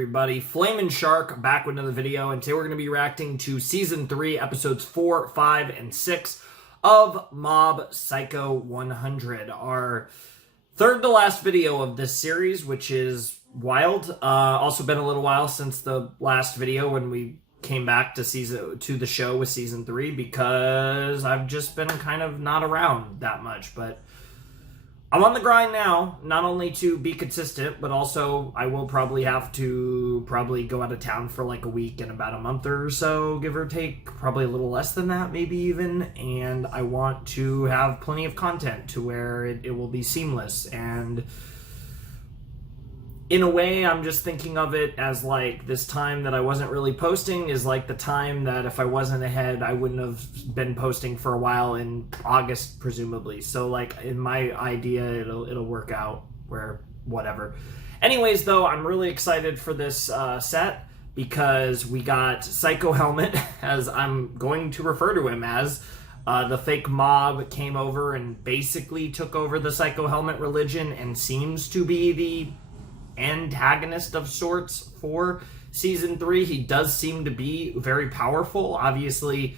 everybody? Flamin' Shark back with another video, and today we're going to be reacting to Season 3, Episodes 4, 5, and 6 of Mob Psycho 100. Our third to last video of this series, which is wild. Also been a little while since the last video when we came back to the show with Season 3, because I've just been kind of not around that much, but I'm on the grind now, not only to be consistent, but also I will probably have to go out of town for like a week in about a month or so, give or take, probably a little less than that, maybe even, and I want to have plenty of content to where it will be seamless, and in a way, I'm just thinking of it as like this time that I wasn't really posting is like the time that if I wasn't ahead, I wouldn't have been posting for a while in August, presumably. So like in my idea, it'll work out where whatever. Anyways, though, I'm really excited for this set because we got Psycho Helmet, as I'm going to refer to him as. The fake mob came over and basically took over the Psycho Helmet religion and seems to be the antagonist of sorts for Season 3. He does seem to be very powerful. Obviously,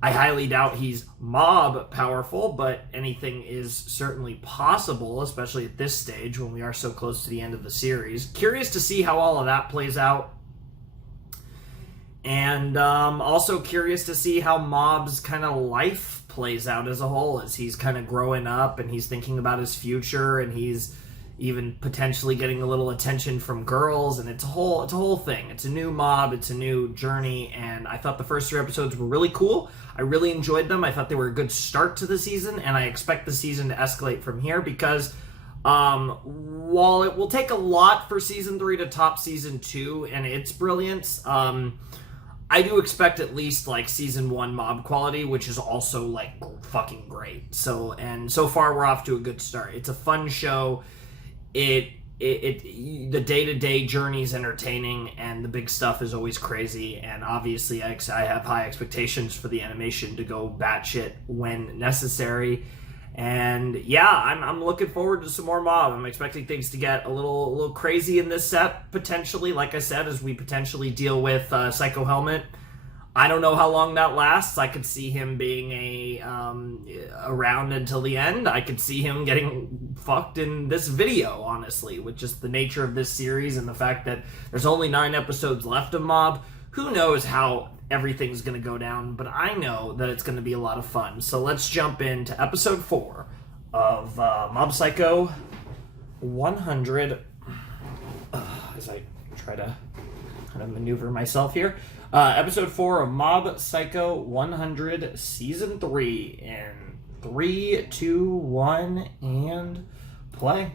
I highly doubt he's mob powerful, but anything is certainly possible, especially at this stage when we are so close to the end of the series. Curious to see how all of that plays out. And also curious to see how Mob's kind of life plays out as a whole, as he's kind of growing up and he's thinking about his future and he's even potentially getting a little attention from girls, and it's a whole thing. It's a new Mob, it's a new journey, and I thought the first 3 episodes were really cool. I really enjoyed them. I thought they were a good start to the season, and I expect the season to escalate from here because while it will take a lot for Season 3 to top Season 2 and its brilliance, I do expect at least like Season 1 Mob quality, which is also like fucking great. So far we're off to a good start. It's a fun show. The day-to-day journey is entertaining, and the big stuff is always crazy, and obviously I have high expectations for the animation to go batshit when necessary, and yeah, I'm looking forward to some more Mob. I'm expecting things to get a little crazy in this set, potentially, like I said, as we potentially deal with Psycho Helmet. I don't know how long that lasts. I could see him being around until the end. I could see him getting fucked in this video, honestly, with just the nature of this series and the fact that there's only 9 episodes left of Mob. Who knows how everything's going to go down, but I know that it's going to be a lot of fun. So let's jump into episode 4 of Mob Psycho 100. As I try to kind of maneuver myself here. Episode 4 of Mob Psycho 100, Season 3. In 3, 2, 1, and play.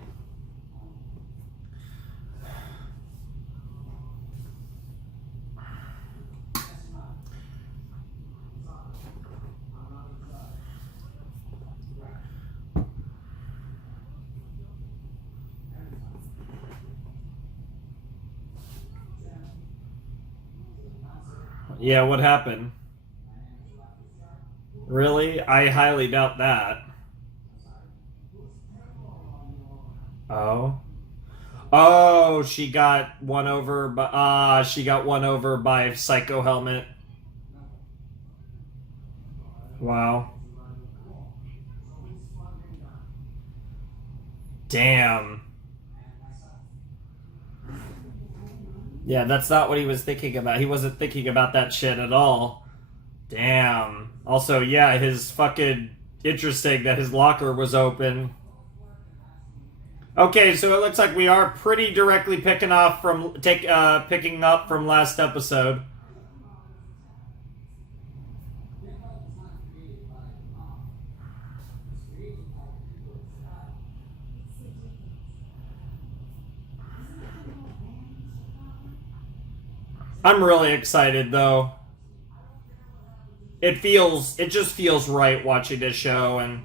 Yeah, what happened? Really? I highly doubt that. Oh. Oh, she got won over by Psycho Helmet. Wow. Damn. Yeah, that's not what he was thinking about. He wasn't thinking about that shit at all. Damn. Also, yeah, his fucking interesting that his locker was open. Okay, so it looks like we are pretty directly picking up from last episode. I'm really excited, though. It just feels right watching this show, and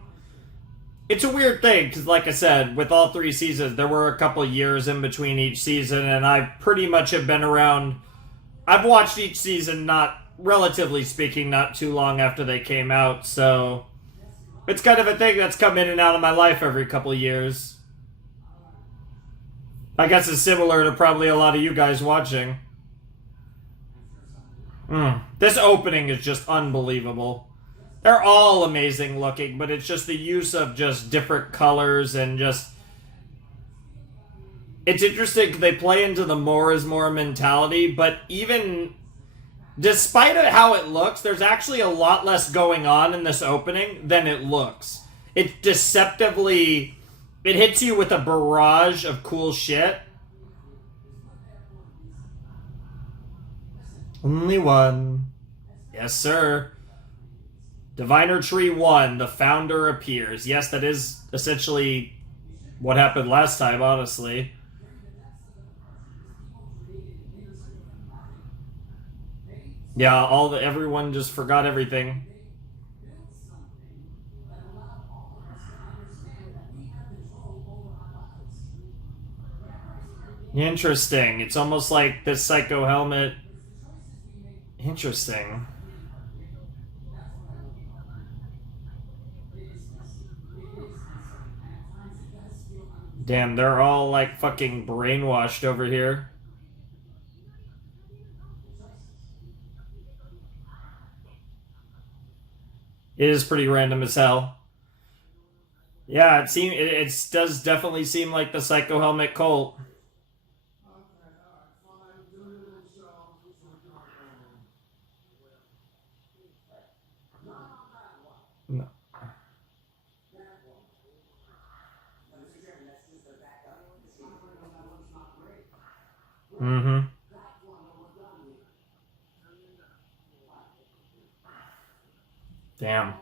it's a weird thing, because like I said, with all 3 seasons, there were a couple years in between each season, and I pretty much have been around. I've watched each season, relatively speaking, not too long after they came out, so it's kind of a thing that's come in and out of my life every couple years. I guess it's similar to probably a lot of you guys watching. This opening is just unbelievable. They're all amazing looking, but it's just the use of just different colors and just... It's interesting, they play into the more is more mentality, but even despite how it looks, there's actually a lot less going on in this opening than it looks. It deceptively... It hits you with a barrage of cool shit. Only one. Yes, sir. Diviner Tree 1, the founder appears. Yes, that is essentially what happened last time, honestly. Yeah, everyone just forgot everything. Interesting. It's almost like this Psycho Helmet. Interesting. Damn, they're all like fucking brainwashed over here. It is pretty random as hell. Yeah, it does definitely seem like the Psycho Helmet cult. No. Mm-hmm. Damn.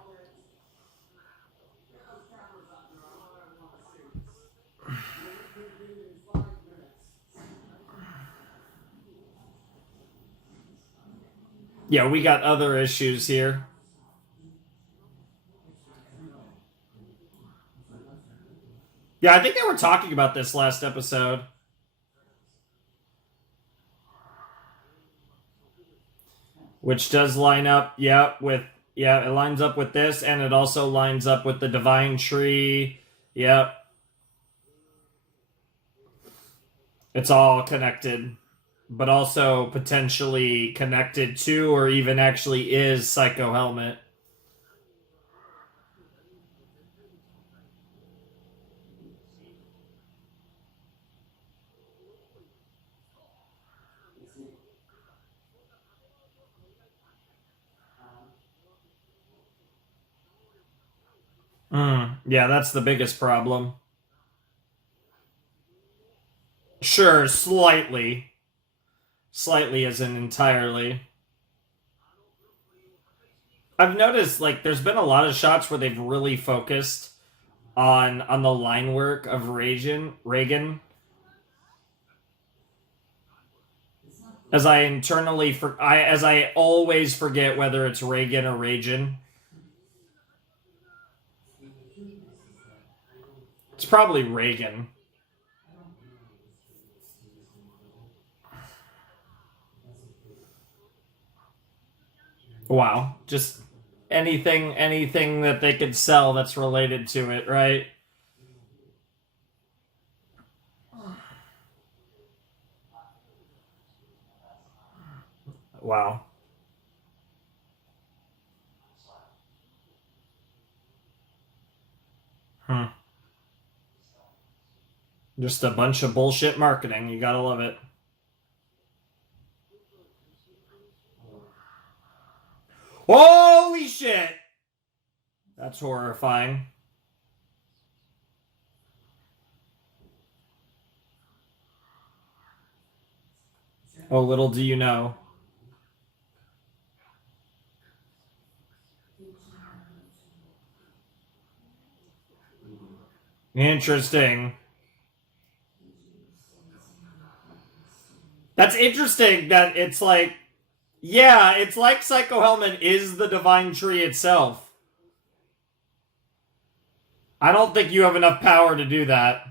Yeah, we got other issues here. Yeah, I think they were talking about this last episode. Which does line up, yeah, it lines up with this, and it also lines up with the Divine Tree. Yep. It's all connected, but also potentially connected to, or even actually is, Psycho Helmet. Yeah, that's the biggest problem. Sure, slightly. Slightly isn't entirely. I've noticed, like, there's been a lot of shots where they've really focused on the line work of Reagan. As I always forget whether it's Reagan or Reagan. It's probably Reagan. Wow. Just anything that they could sell that's related to it, right? Wow. Hmm. Just a bunch of bullshit marketing. You gotta love it. Holy shit! That's horrifying. Oh, little do you know. Interesting. That's interesting that it's like, yeah, it's like Psycho Helmet is the Divine Tree itself. I don't think you have enough power to do that.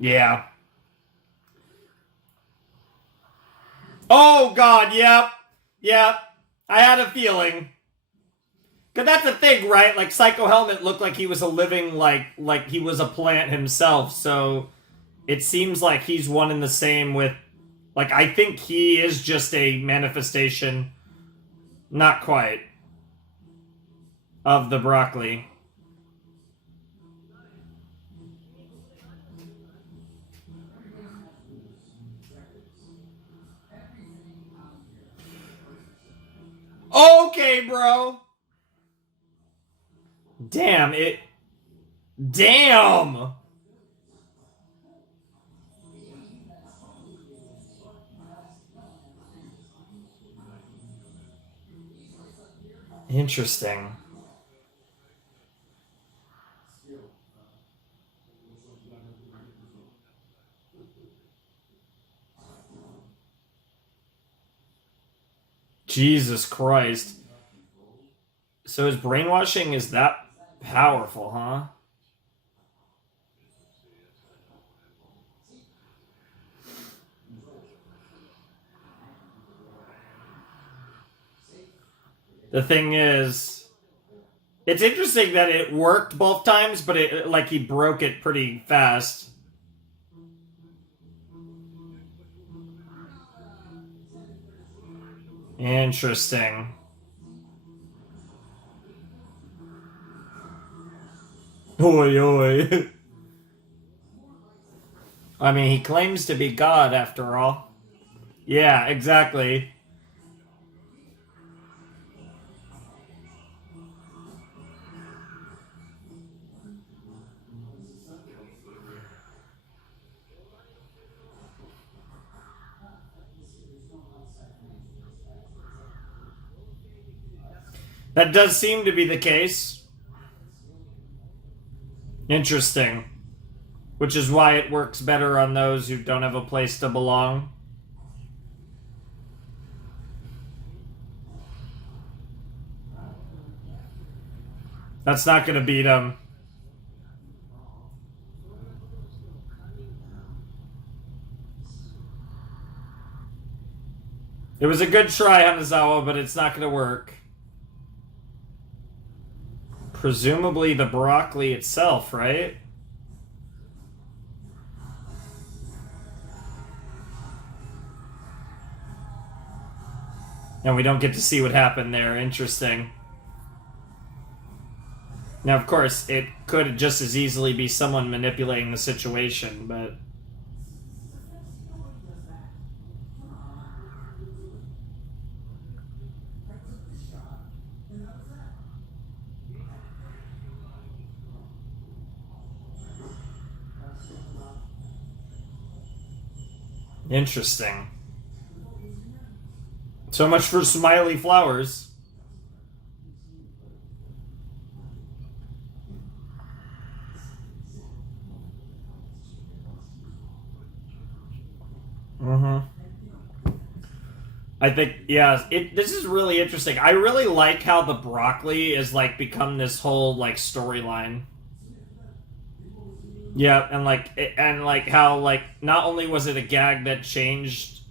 Yeah. Oh, God, yep. Yep. I had a feeling. Cause that's the thing, right? Like Psycho Helmet looked like he was a living, like he was a plant himself. So it seems like he's one and the same with, like, I think he is just a manifestation, not quite, of the broccoli. Okay, bro. Damn it. Damn. Interesting. Jesus Christ. So his brainwashing is that powerful, huh? The thing is, it's interesting that it worked both times, but it like he broke it pretty fast. Interesting. Oi, oi. I mean, he claims to be God after all. Yeah, exactly. That does seem to be the case. Interesting. Which is why it works better on those who don't have a place to belong. That's not going to beat him. It was a good try, Hanazawa, but it's not going to work. Presumably the broccoli itself, right? And we don't get to see what happened there. Interesting. Now, of course, it could just as easily be someone manipulating the situation, but... Interesting. So much for smiley flowers. Mm-hmm. I think, yeah, this is really interesting. I really like how the broccoli is, like, become this whole, like, storyline. Yeah, and like how, like, not only was it a gag that changed,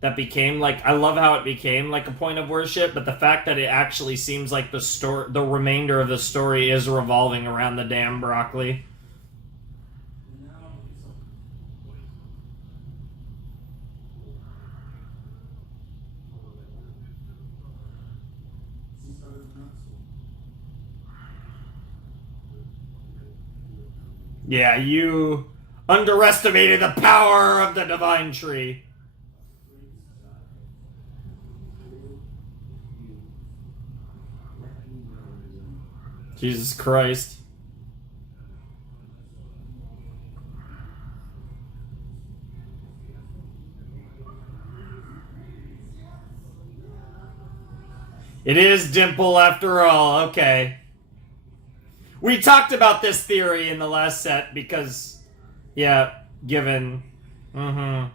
that became, like, I love how it became, like, a point of worship, but the fact that it actually seems like the remainder of the story is revolving around the damn broccoli. Yeah, you underestimated the power of the divine tree. Jesus Christ. It is Dimple after all. Okay. We talked about this theory in the last set because, yeah, given. Mm-hmm.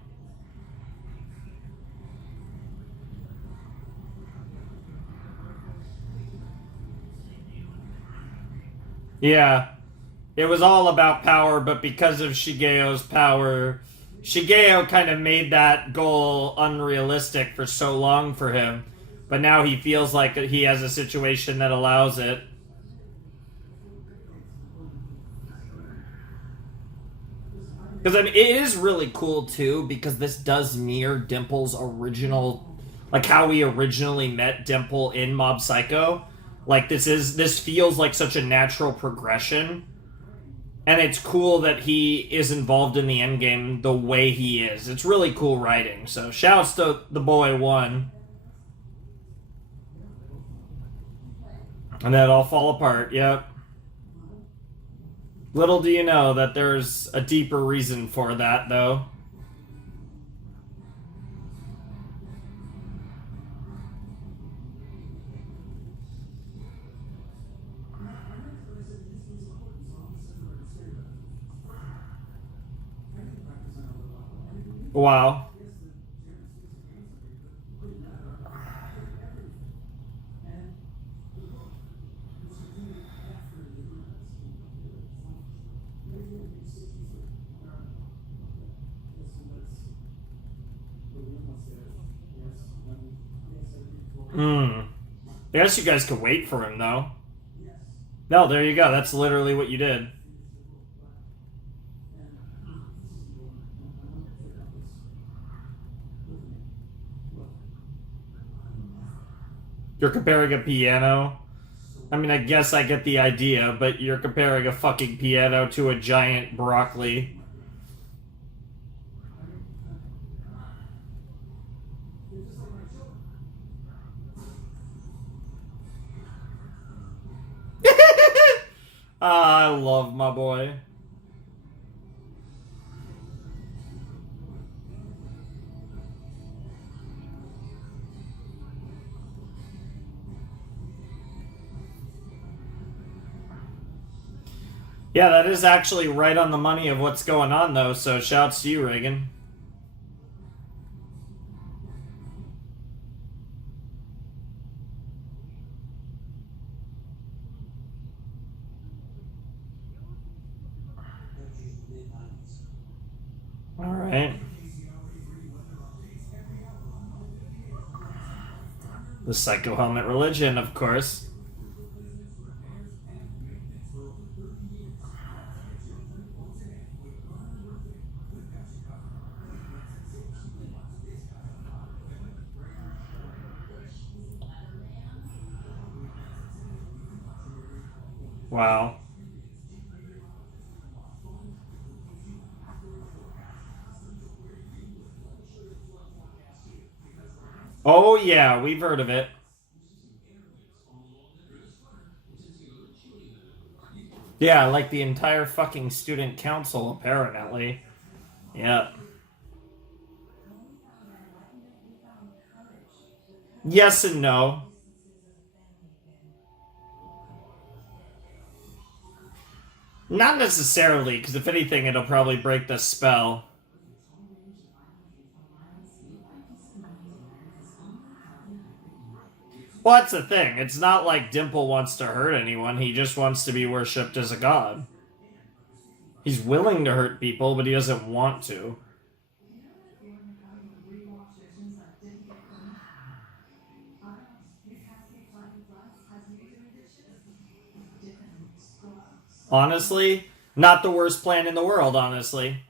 Yeah. It was all about power, but because of Shigeo's power, Shigeo kind of made that goal unrealistic for so long for him. But now he feels like he has a situation that allows it. Because I mean, it is really cool too, because this does mirror Dimple's original, like how we originally met Dimple in Mob Psycho. Like this feels like such a natural progression, and it's cool that he is involved in the end game the way he is. It's really cool writing. So shouts to the boy one, and that all fall apart. Yep. Little do you know that there's a deeper reason for that, though. Wow. Hmm. I guess you guys could wait for him, though. No, there you go. That's literally what you did. You're comparing a piano. I mean, I guess I get the idea, but you're comparing a fucking piano to a giant broccoli. I love my boy. Yeah, that is actually right on the money of what's going on, though, so shouts to you, Reagan. Alright. The Psycho Helmet religion, of course. Wow. Oh, yeah, we've heard of it. Yeah, like the entire fucking student council, apparently. Yeah. Yes and no. Not necessarily, because if anything, it'll probably break the spell. Well, that's the thing. It's not like Dimple wants to hurt anyone, he just wants to be worshipped as a god. He's willing to hurt people, but he doesn't want to. Honestly, not the worst plan in the world, honestly.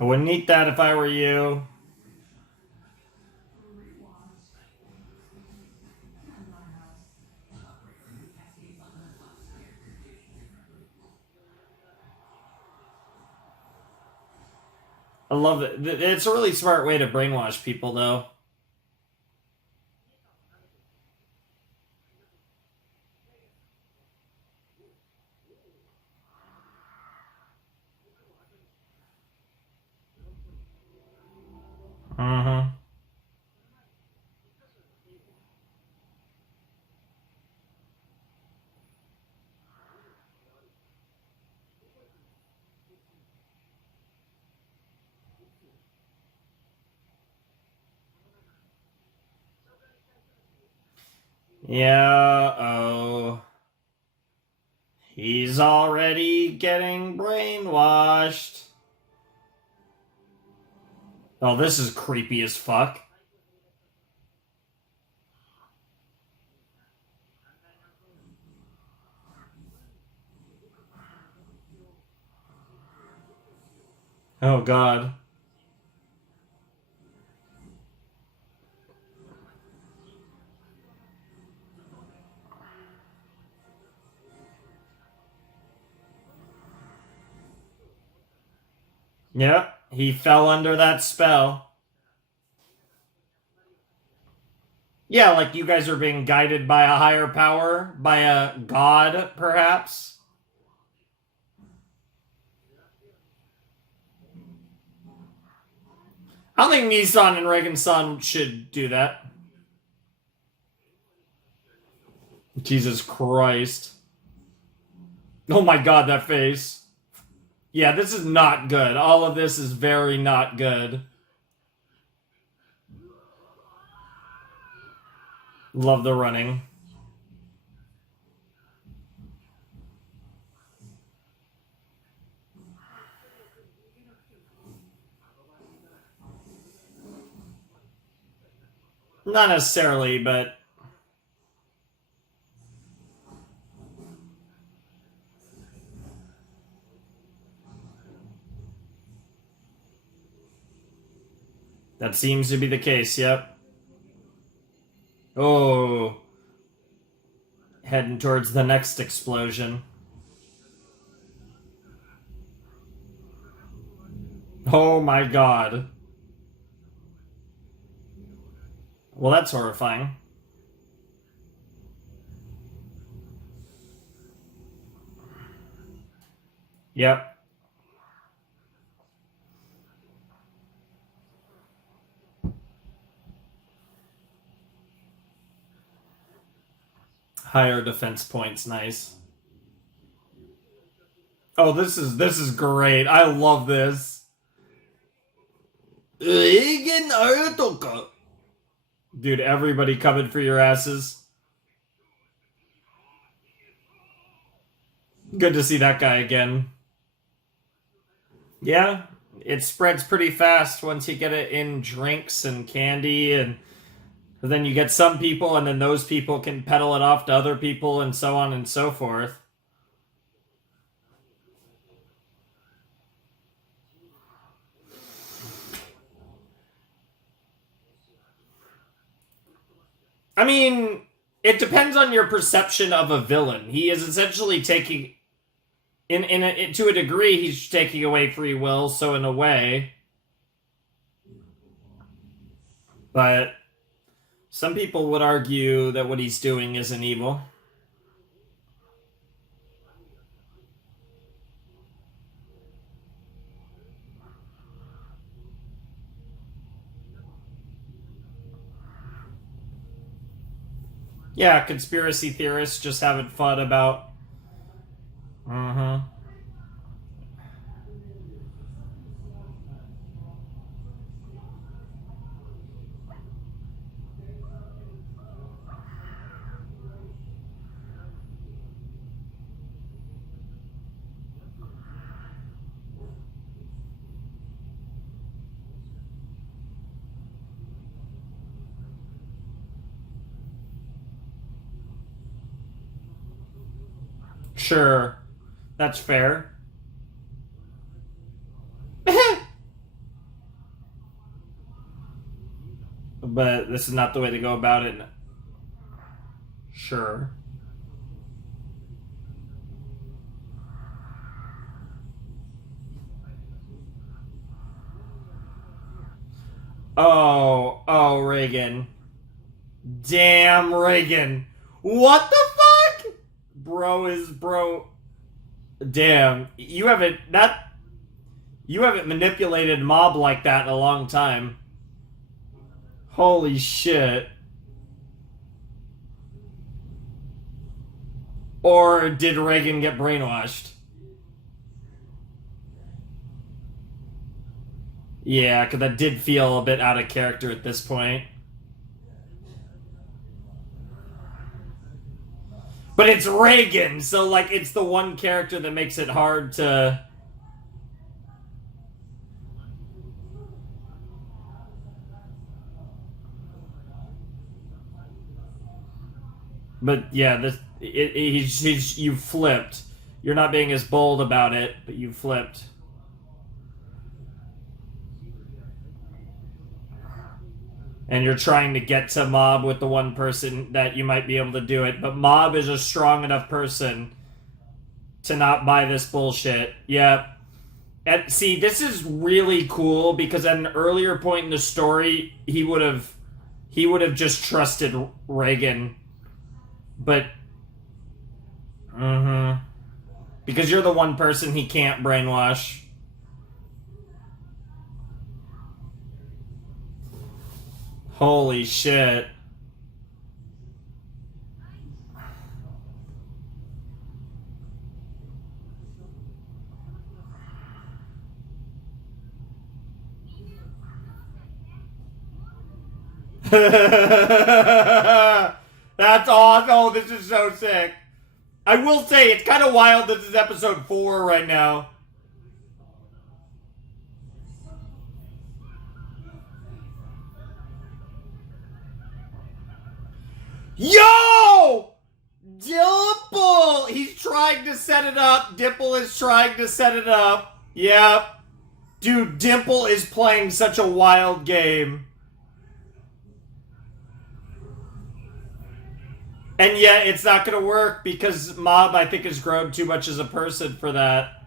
I wouldn't eat that if I were you. I love it. It's a really smart way to brainwash people, though. Mm-hmm. Yeah, oh. He's already getting brainwashed. Oh, this is creepy as fuck. Oh, God. Yep, he fell under that spell. Yeah, like you guys are being guided by a higher power, by a god, perhaps. I don't think Nissan and Reagan-san should do that. Jesus Christ. Oh my God, that face. Yeah, this is not good. All of this is very not good. Love the running. Not necessarily, but that seems to be the case, yep. Oh. Heading towards the next explosion. Oh my God. Well, that's horrifying. Yep. Higher defense points, nice. Oh, this is great. I love this. Dude, everybody coming for your asses. Good to see that guy again. Yeah, it spreads pretty fast once you get it in drinks and candy, and then you get some people, and then those people can peddle it off to other people, and so on and so forth. I mean, it depends on your perception of a villain. He is essentially taking, to a degree, he's taking away free will. So in a way, but some people would argue that what he's doing isn't evil. Yeah, conspiracy theorists just having fun about. Mm-hmm. Sure, that's fair. But this is not the way to go about it. Sure. Oh, Reagan. Damn, Reagan. What the fuck? Bro is bro. Damn, you haven't manipulated mob like that in a long time. Holy shit. Or did Reagan get brainwashed? Yeah, because that did feel a bit out of character at this point. But it's Reagan, so like it's the one character that makes it hard to. But yeah, you flipped. You're not being as bold about it, but you flipped. And you're trying to get to Mob with the one person that you might be able to do it, but Mob is a strong enough person to not buy this bullshit. Yep. And see, this is really cool because at an earlier point in the story, he would have just trusted Reagan, but because you're the one person he can't brainwash. Holy shit. That's awesome. Oh, this is so sick. I will say, it's kind of wild this is episode 4 right now. Yo! Dimple! He's trying to set it up. Dimple is trying to set it up. Yep. Dude, Dimple is playing such a wild game. And yet, it's not going to work because Mob, I think, has grown too much as a person for that.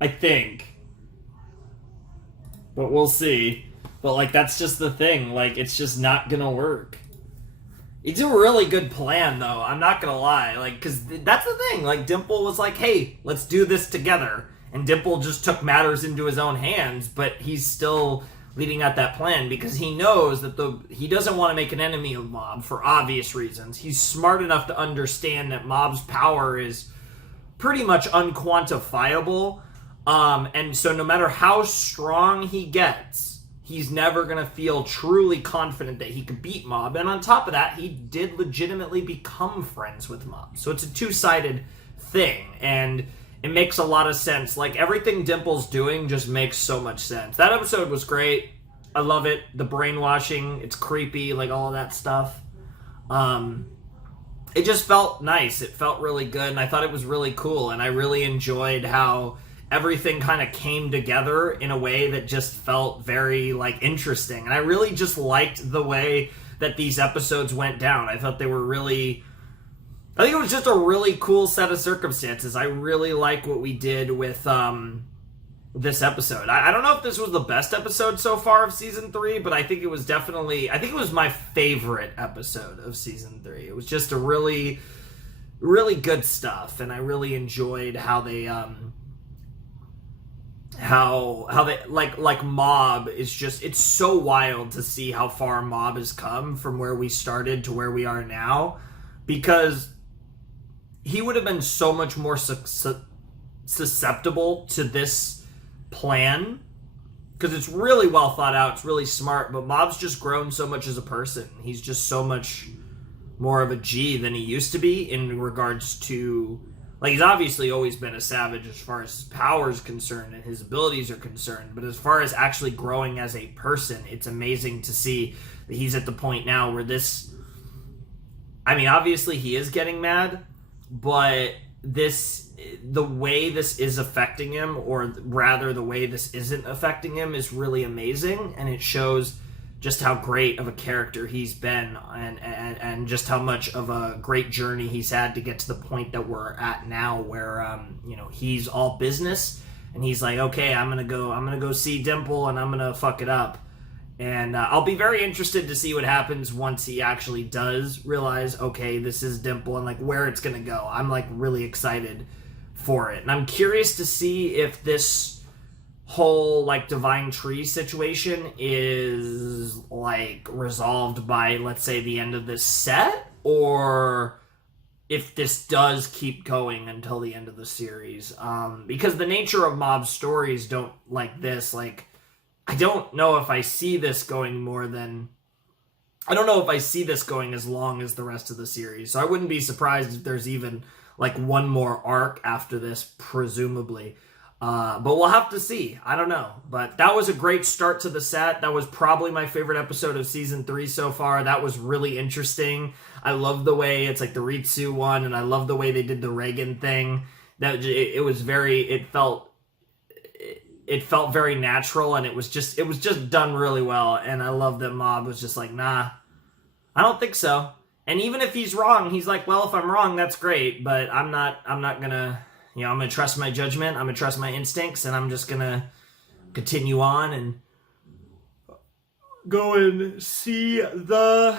I think. But we'll see. But, like, that's just the thing. Like, it's just not going to work. It's a really good plan, though. I'm not going to lie. Like, because that's the thing. Like, Dimple was like, hey, let's do this together. And Dimple just took matters into his own hands, but he's still leading out that plan because he knows that he doesn't want to make an enemy of Mob for obvious reasons. He's smart enough to understand that Mob's power is pretty much unquantifiable. And so no matter how strong he gets, he's never going to feel truly confident that he could beat Mob. And on top of that, he did legitimately become friends with Mob. So it's a two-sided thing. And it makes a lot of sense. Like, everything Dimple's doing just makes so much sense. That episode was great. I love it. The brainwashing, it's creepy, like all of that stuff. It just felt nice. It felt really good, and I thought it was really cool. And I really enjoyed how everything kind of came together in a way that just felt very, like, interesting. And I really just liked the way that these episodes went down. I thought they were really... I think it was just a really cool set of circumstances. I really like what we did with this episode. I don't know if this was the best episode so far of Season 3, but I think it was definitely... I think it was my favorite episode of Season 3. It was just a really, really good stuff, and I really enjoyed how they... how they... Like Mob is just... It's so wild to see how far Mob has come from where we started to where we are now, because... he would have been so much more susceptible to this plan because it's really well thought out. It's really smart, but Mob's just grown so much as a person. He's just so much more of a G than he used to be in regards to... Like, he's obviously always been a savage as far as his power is concerned and his abilities are concerned, but as far as actually growing as a person, it's amazing to see that he's at the point now where this... I mean, obviously he is getting mad, but the way this is affecting him, or rather the way this isn't affecting him, is really amazing, and it shows just how great of a character he's been, and just how much of a great journey he's had to get to the point that we're at now, where he's all business, and he's like, okay, I'm gonna go see Dimple, and I'm gonna fuck it up. And I'll be very interested to see what happens once he actually does realize, okay, this is Dimple, and like where it's gonna go. I'm like really excited for it, and I'm curious to see if this whole like Divine Tree situation is like resolved by, let's say, the end of this set, or if this does keep going until the end of the series. Because the nature of Mob's stories don't like this, like. I don't know if I see this going I don't know if I see this going as long as the rest of the series. So I wouldn't be surprised if there's even like one more arc after this, presumably. But we'll have to see. I don't know. But that was a great start to the set. That was probably my favorite episode of season 3 so far. That was really interesting. I love the way it's like the Ritsu one, and I love the way they did the Reagan thing. That it was very. It felt very natural, and it was just done really well. And I love that Mob was just like, nah, I don't think so. And even if he's wrong, he's like, well, if I'm wrong, that's great, but I'm not gonna, I'm gonna trust my judgment, I'm gonna trust my instincts, and I'm just gonna continue on and go and see the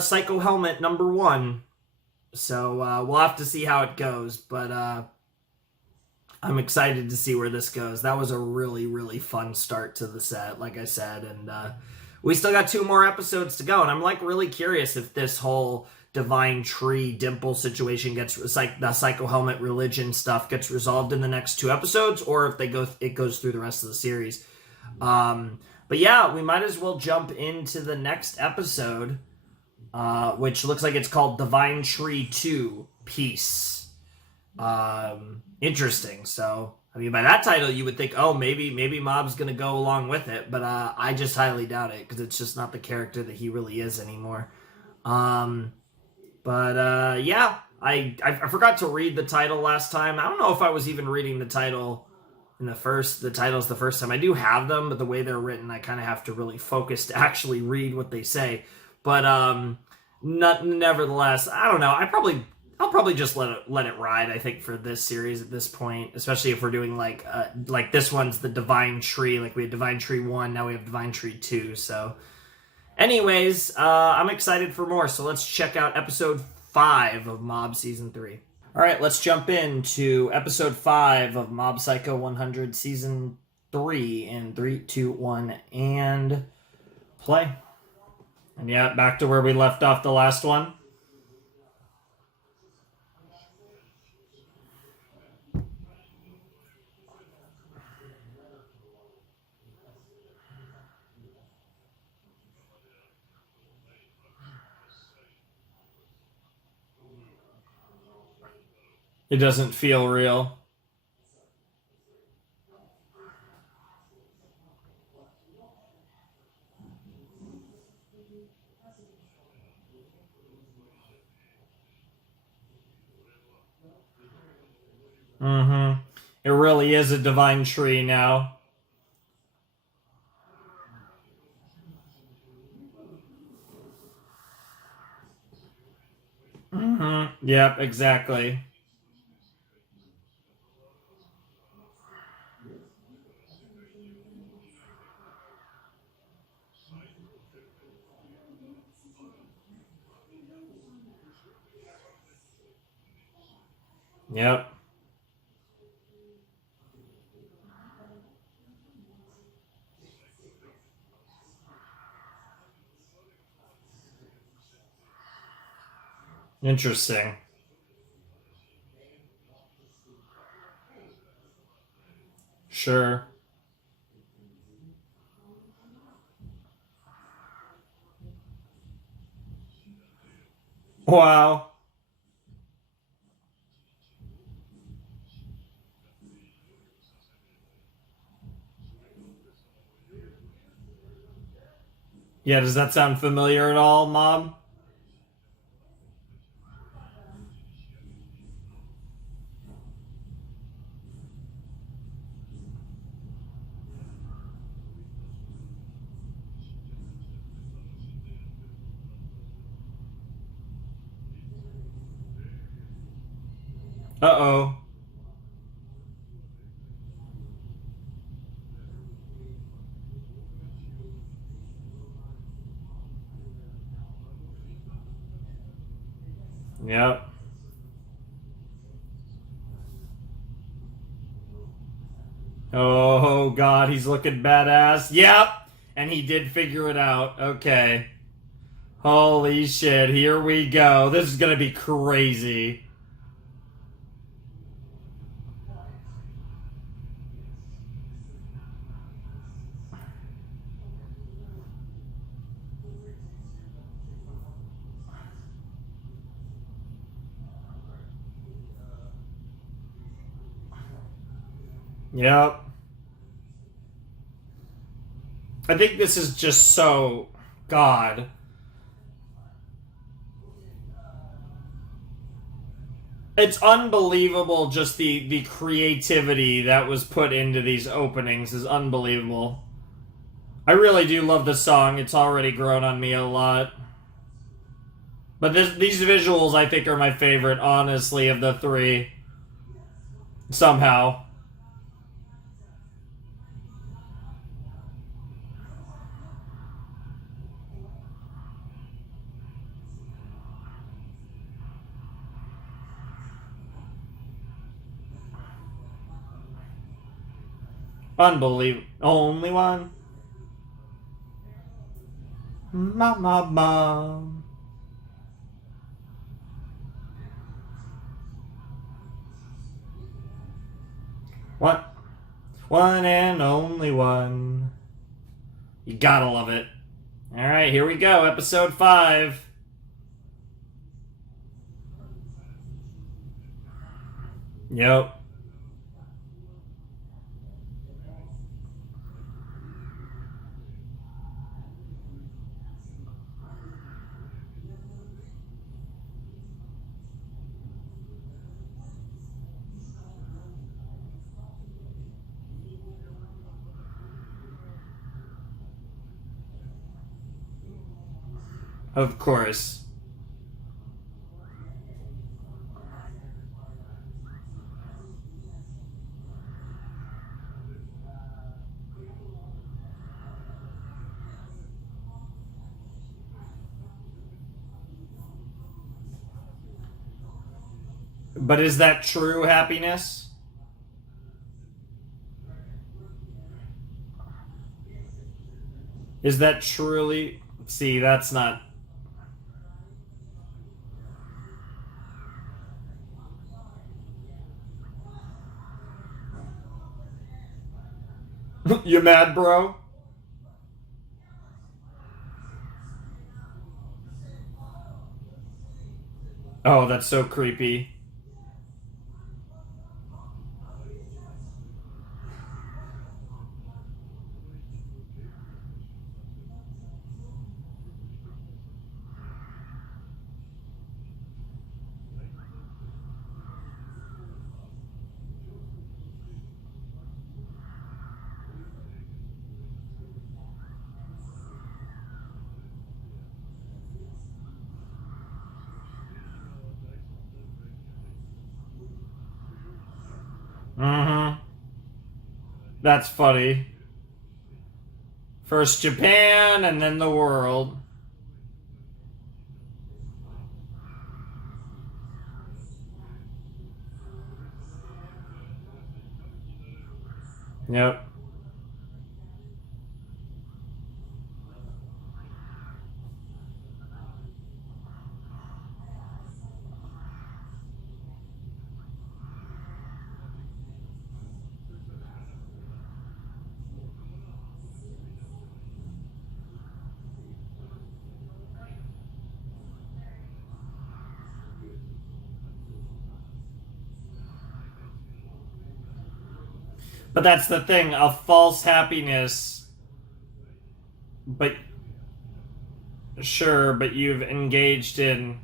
Psycho Helmet #1. So we'll have to see how it goes, but I'm excited to see where this goes. That was a really, really fun start to the set, like I said, and we still got 2 more episodes to go, and I'm like really curious if this whole Divine Tree Dimple situation gets like the Psycho Helmet religion stuff gets resolved in the next 2 episodes, or if it goes through the rest of the series. But yeah, we might as well jump into the next episode, which looks like it's called Divine Tree 2 Peace. Interesting. So, I mean, by that title, you would think, oh, maybe Mob's gonna go along with it, but I just highly doubt it because it's just not the character that he really is anymore. Yeah, I forgot to read the title last time. I don't know if I was even reading the title in the titles the first time. I do have them, but the way they're written, I kind of have to really focus to actually read what they say. But nevertheless, I don't know. I'll probably just let it ride. I think for this series at this point, especially if we're doing like this one's the Divine Tree. Like we had Divine Tree 1, now we have Divine Tree 2. So, anyways, I'm excited for more. So let's check out episode 5 of Mob season 3. All right, let's jump into episode 5 of Mob Psycho 100 season 3 in 3, 2, 1, and play. And yeah, back to where we left off the last one. It doesn't feel real. Mm-hmm. It really is a divine tree now. Mm-hmm. Yep, exactly. Yep. Interesting. Sure. Wow. Yeah, does that sound familiar at all, Mom? Uh-oh. Yep. Oh, God, he's looking badass. Yep. And he did figure it out. Okay. Holy shit, here we go. This is gonna be crazy. Yep. I think this is just so God. It's unbelievable just the creativity that was put into these openings is unbelievable. I really do love the song. It's already grown on me a lot. But these visuals, I think, are my favorite, honestly, of the three. Somehow. Unbelievable. Only one. Mom. What? One and only one. You gotta love it. Alright, here we go. Episode 5. Yep. Of course. But is that true happiness? Is that truly. See, that's not. You mad, bro? Oh, that's so creepy. Mm hmm. That's funny. First Japan and then the world. Yep. But that's the thing, a false happiness. But sure, but you've engaged in.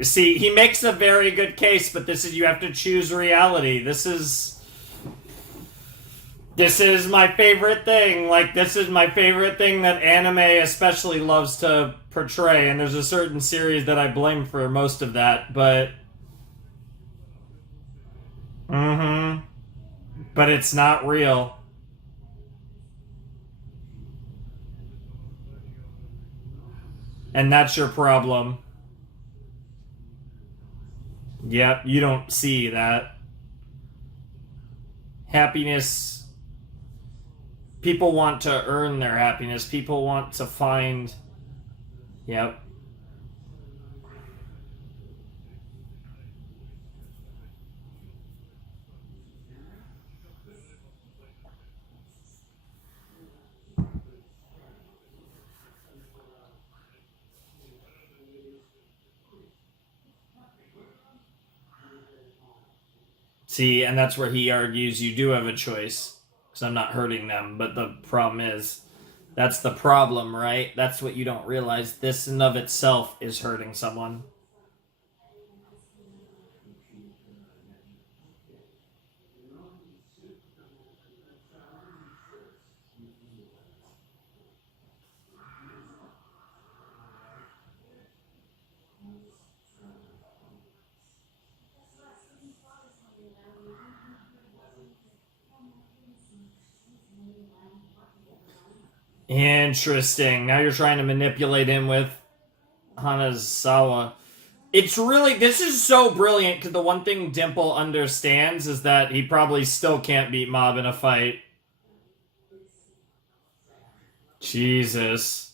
See, he makes a very good case, but this is you have to choose reality. This is my favorite thing. Like, this is my favorite thing that anime especially loves to portray, and there's a certain series that I blame for most of that, but. Mm hmm. But it's not real. And that's your problem. Yep, you don't see that. Happiness. People want to earn their happiness. People want to find. Yep. See, and that's where he argues you do have a choice. Because I'm not hurting them. But the problem is, that's the problem, right? That's what you don't realize. This in of itself is hurting someone. Interesting. Now you're trying to manipulate him with Hanazawa. It's really, this is so brilliant because the one thing Dimple understands is that he probably still can't beat Mob in a fight. Jesus.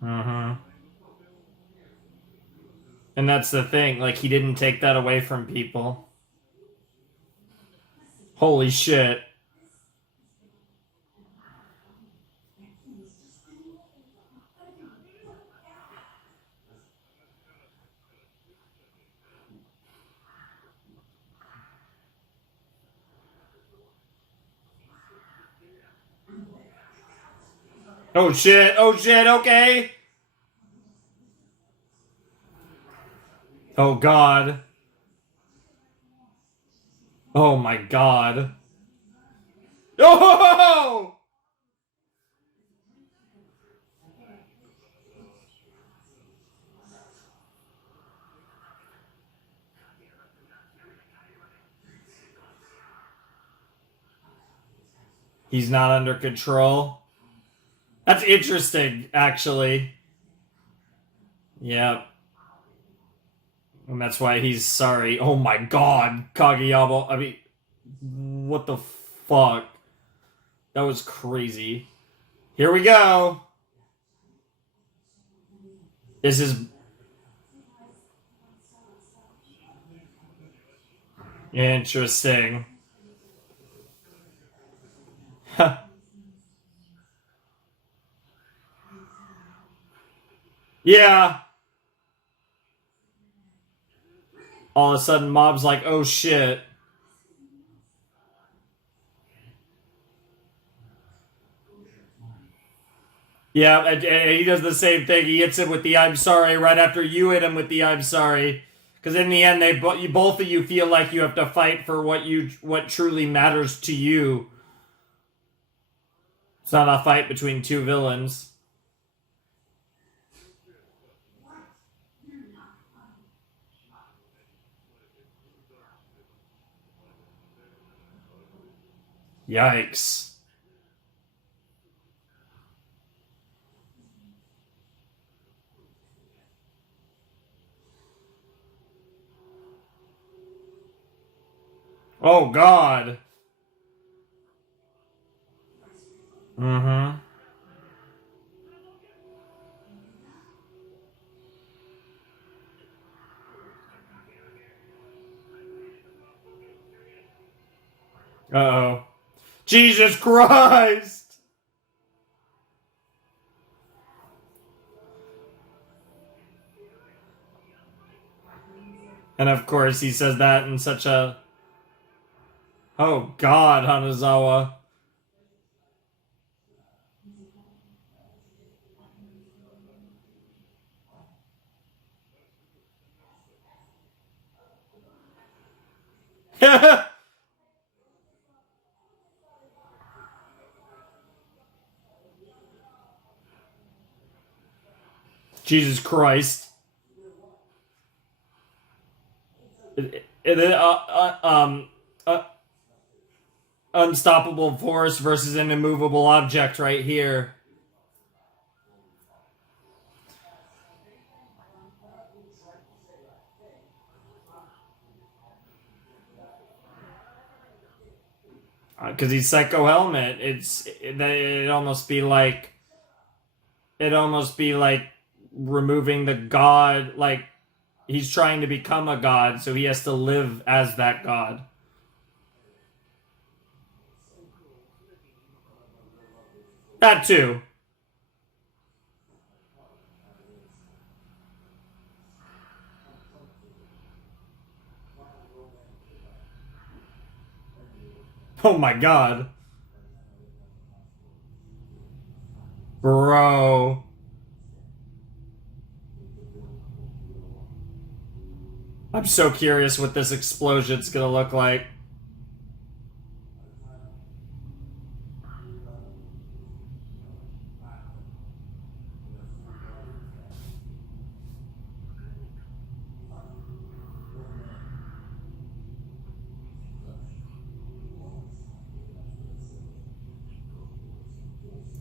Mm-hmm. And that's the thing, like, he didn't take that away from people. Holy shit. Oh shit, okay. Oh god. Oh my god. Oh! He's not under control. That's interesting, actually. Yep. And that's why he's sorry. Oh my god, Kageyama. I mean, what the fuck? That was crazy. Here we go. This is interesting. Yeah. All of a sudden, Mob's like, oh shit. Yeah, and he does the same thing. He hits him with the "I'm sorry" right after you hit him with the "I'm sorry." Because in the end, both of you feel like you have to fight for what truly matters to you. It's not a fight between two villains. Yikes. Oh god. Mm-hmm. Uh-oh. Jesus Christ! And of course he says that in such a... Oh god, Hanazawa. Jesus Christ. Uh, unstoppable force versus an immovable object right here. Because he's Psycho Helmet. It'd almost be like removing the god. Like he's trying to become a god, so he has to live as that god. That too. Oh my god. Bro. I'm so curious what this explosion's gonna look like.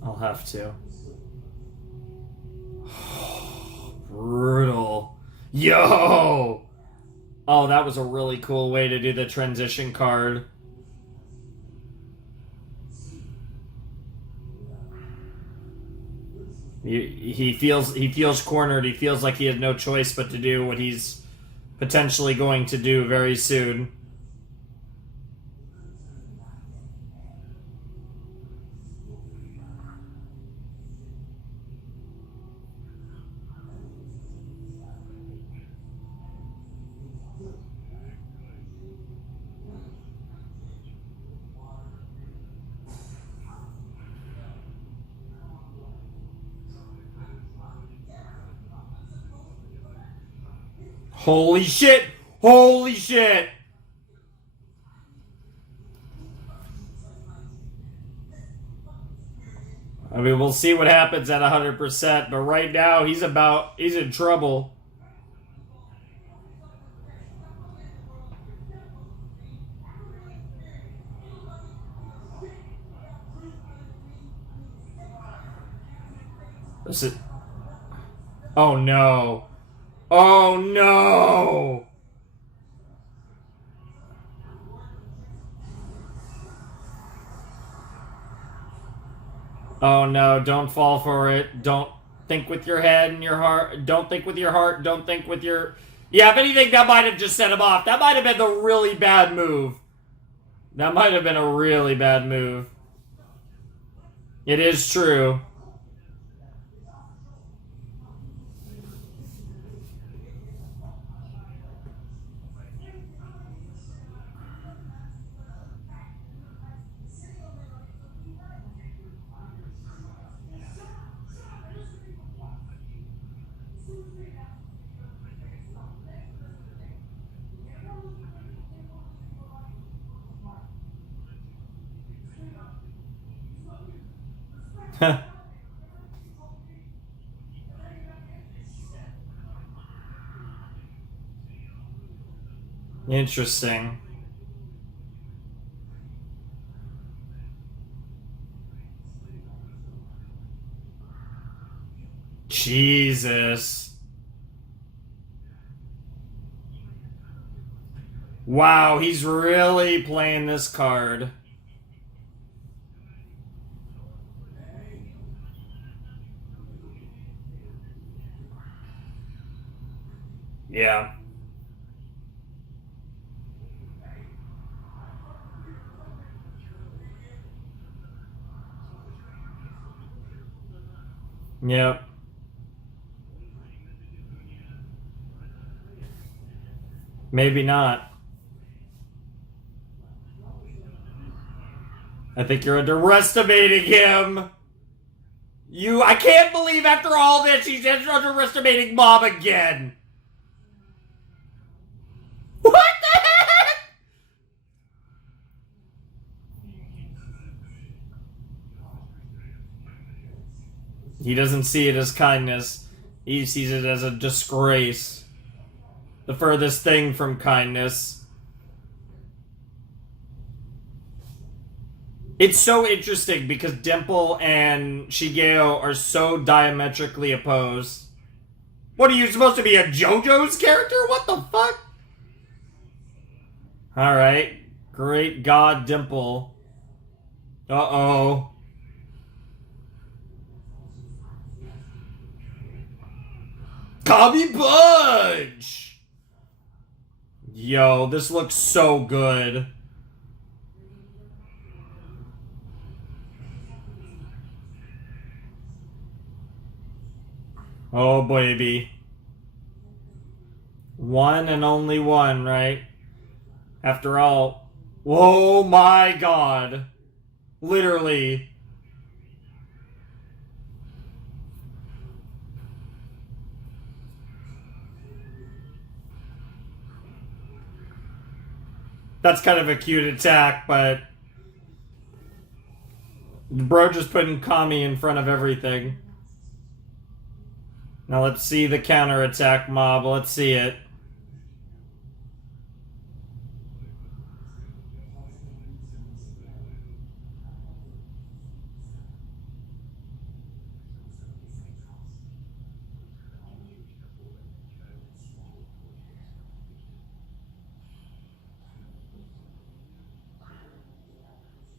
I'll have to. Brutal. Yo! Oh, that was a really cool way to do the transition card. He feels cornered. He feels like he had no choice but to do what he's potentially going to do very soon. Holy shit! Holy shit! I mean, we'll see what happens at 100%, but right now he's in trouble. This is... Oh no. Oh no! Oh no, don't fall for it. Don't think with your head and your heart. Don't think with your heart. Don't think with your... Yeah, if anything, that might have just set him off. That might have been the really bad move. That might have been a really bad move. It is true. Interesting. Jesus. Wow, he's really playing this card. Yeah. Yep. Maybe not. I think you're underestimating him. I can't believe after all this he's underestimating Mom again. What the heck? He doesn't see it as kindness. He sees it as a disgrace. The furthest thing from kindness. It's so interesting because Dimple and Shigeo are so diametrically opposed. What are you supposed to be, a JoJo's character? What the fuck? Alright. Great God, Dimple. Uh-oh. Kami Punch! Yo, this looks so good. Oh, baby. One and only one, right? After all, Oh my god. Literally. That's kind of a cute attack, but bro just putting Kami in front of everything. Now let's see the counterattack, mob. Let's see it.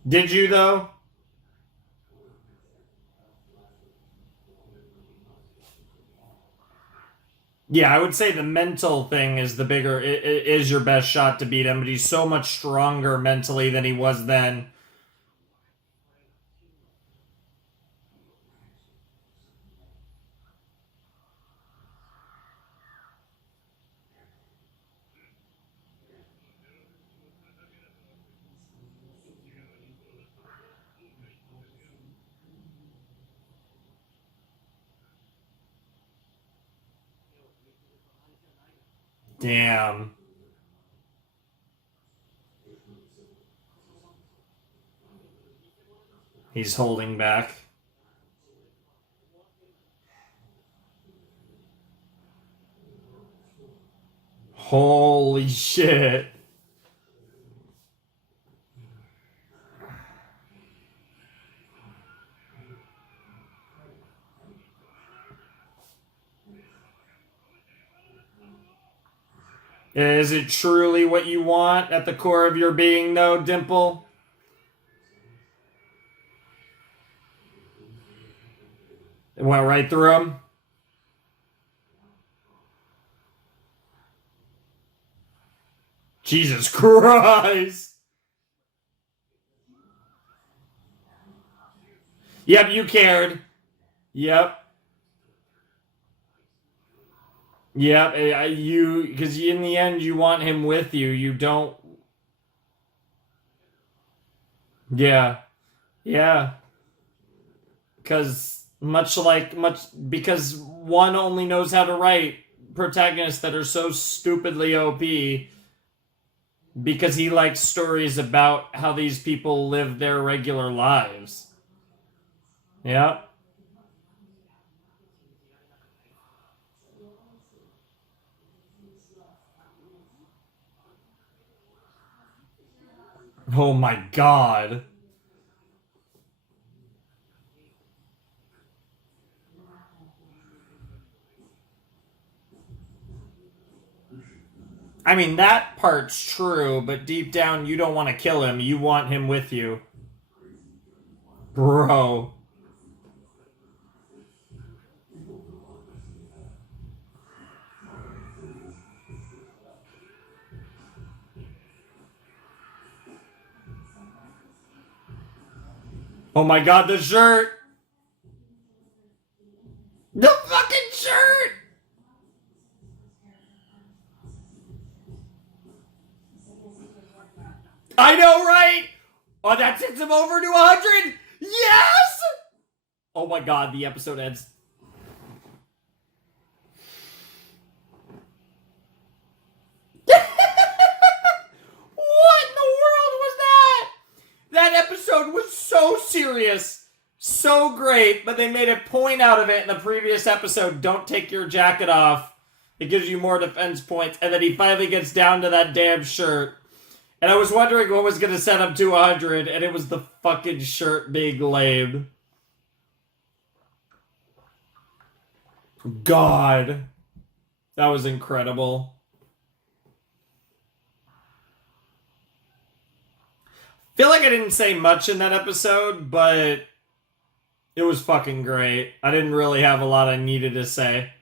Did you, though? Yeah, I would say the mental thing is the bigger, is your best shot to beat him, but he's so much stronger mentally than he was then. Damn. He's holding back. Holy shit. Is it truly what you want at the core of your being, though, Dimple? It went right through him. Jesus Christ. Yep, you cared. Yep. Yep. You, because in the end, you want him with you. You don't. Yeah. Yeah. Because because one only knows how to write protagonists that are so stupidly OP because he likes stories about how these people live their regular lives. Yeah. Oh my god. I mean, that part's true, but deep down, you don't want to kill him. You want him with you. Bro. Oh my god, the shirt! The fucking shirt! I know, right? Oh, that sends him over to 100! Yes! Oh my god, the episode ends. What in the world was that? That episode was so serious, so great, but they made a point out of it in the previous episode. Don't take your jacket off. It gives you more defense points. And then he finally gets down to that damn shirt. And I was wondering what was going to set him to 100, and it was the fucking shirt being lame. God. That was incredible. Feel like I didn't say much in that episode, but it was fucking great. I didn't really have a lot I needed to say.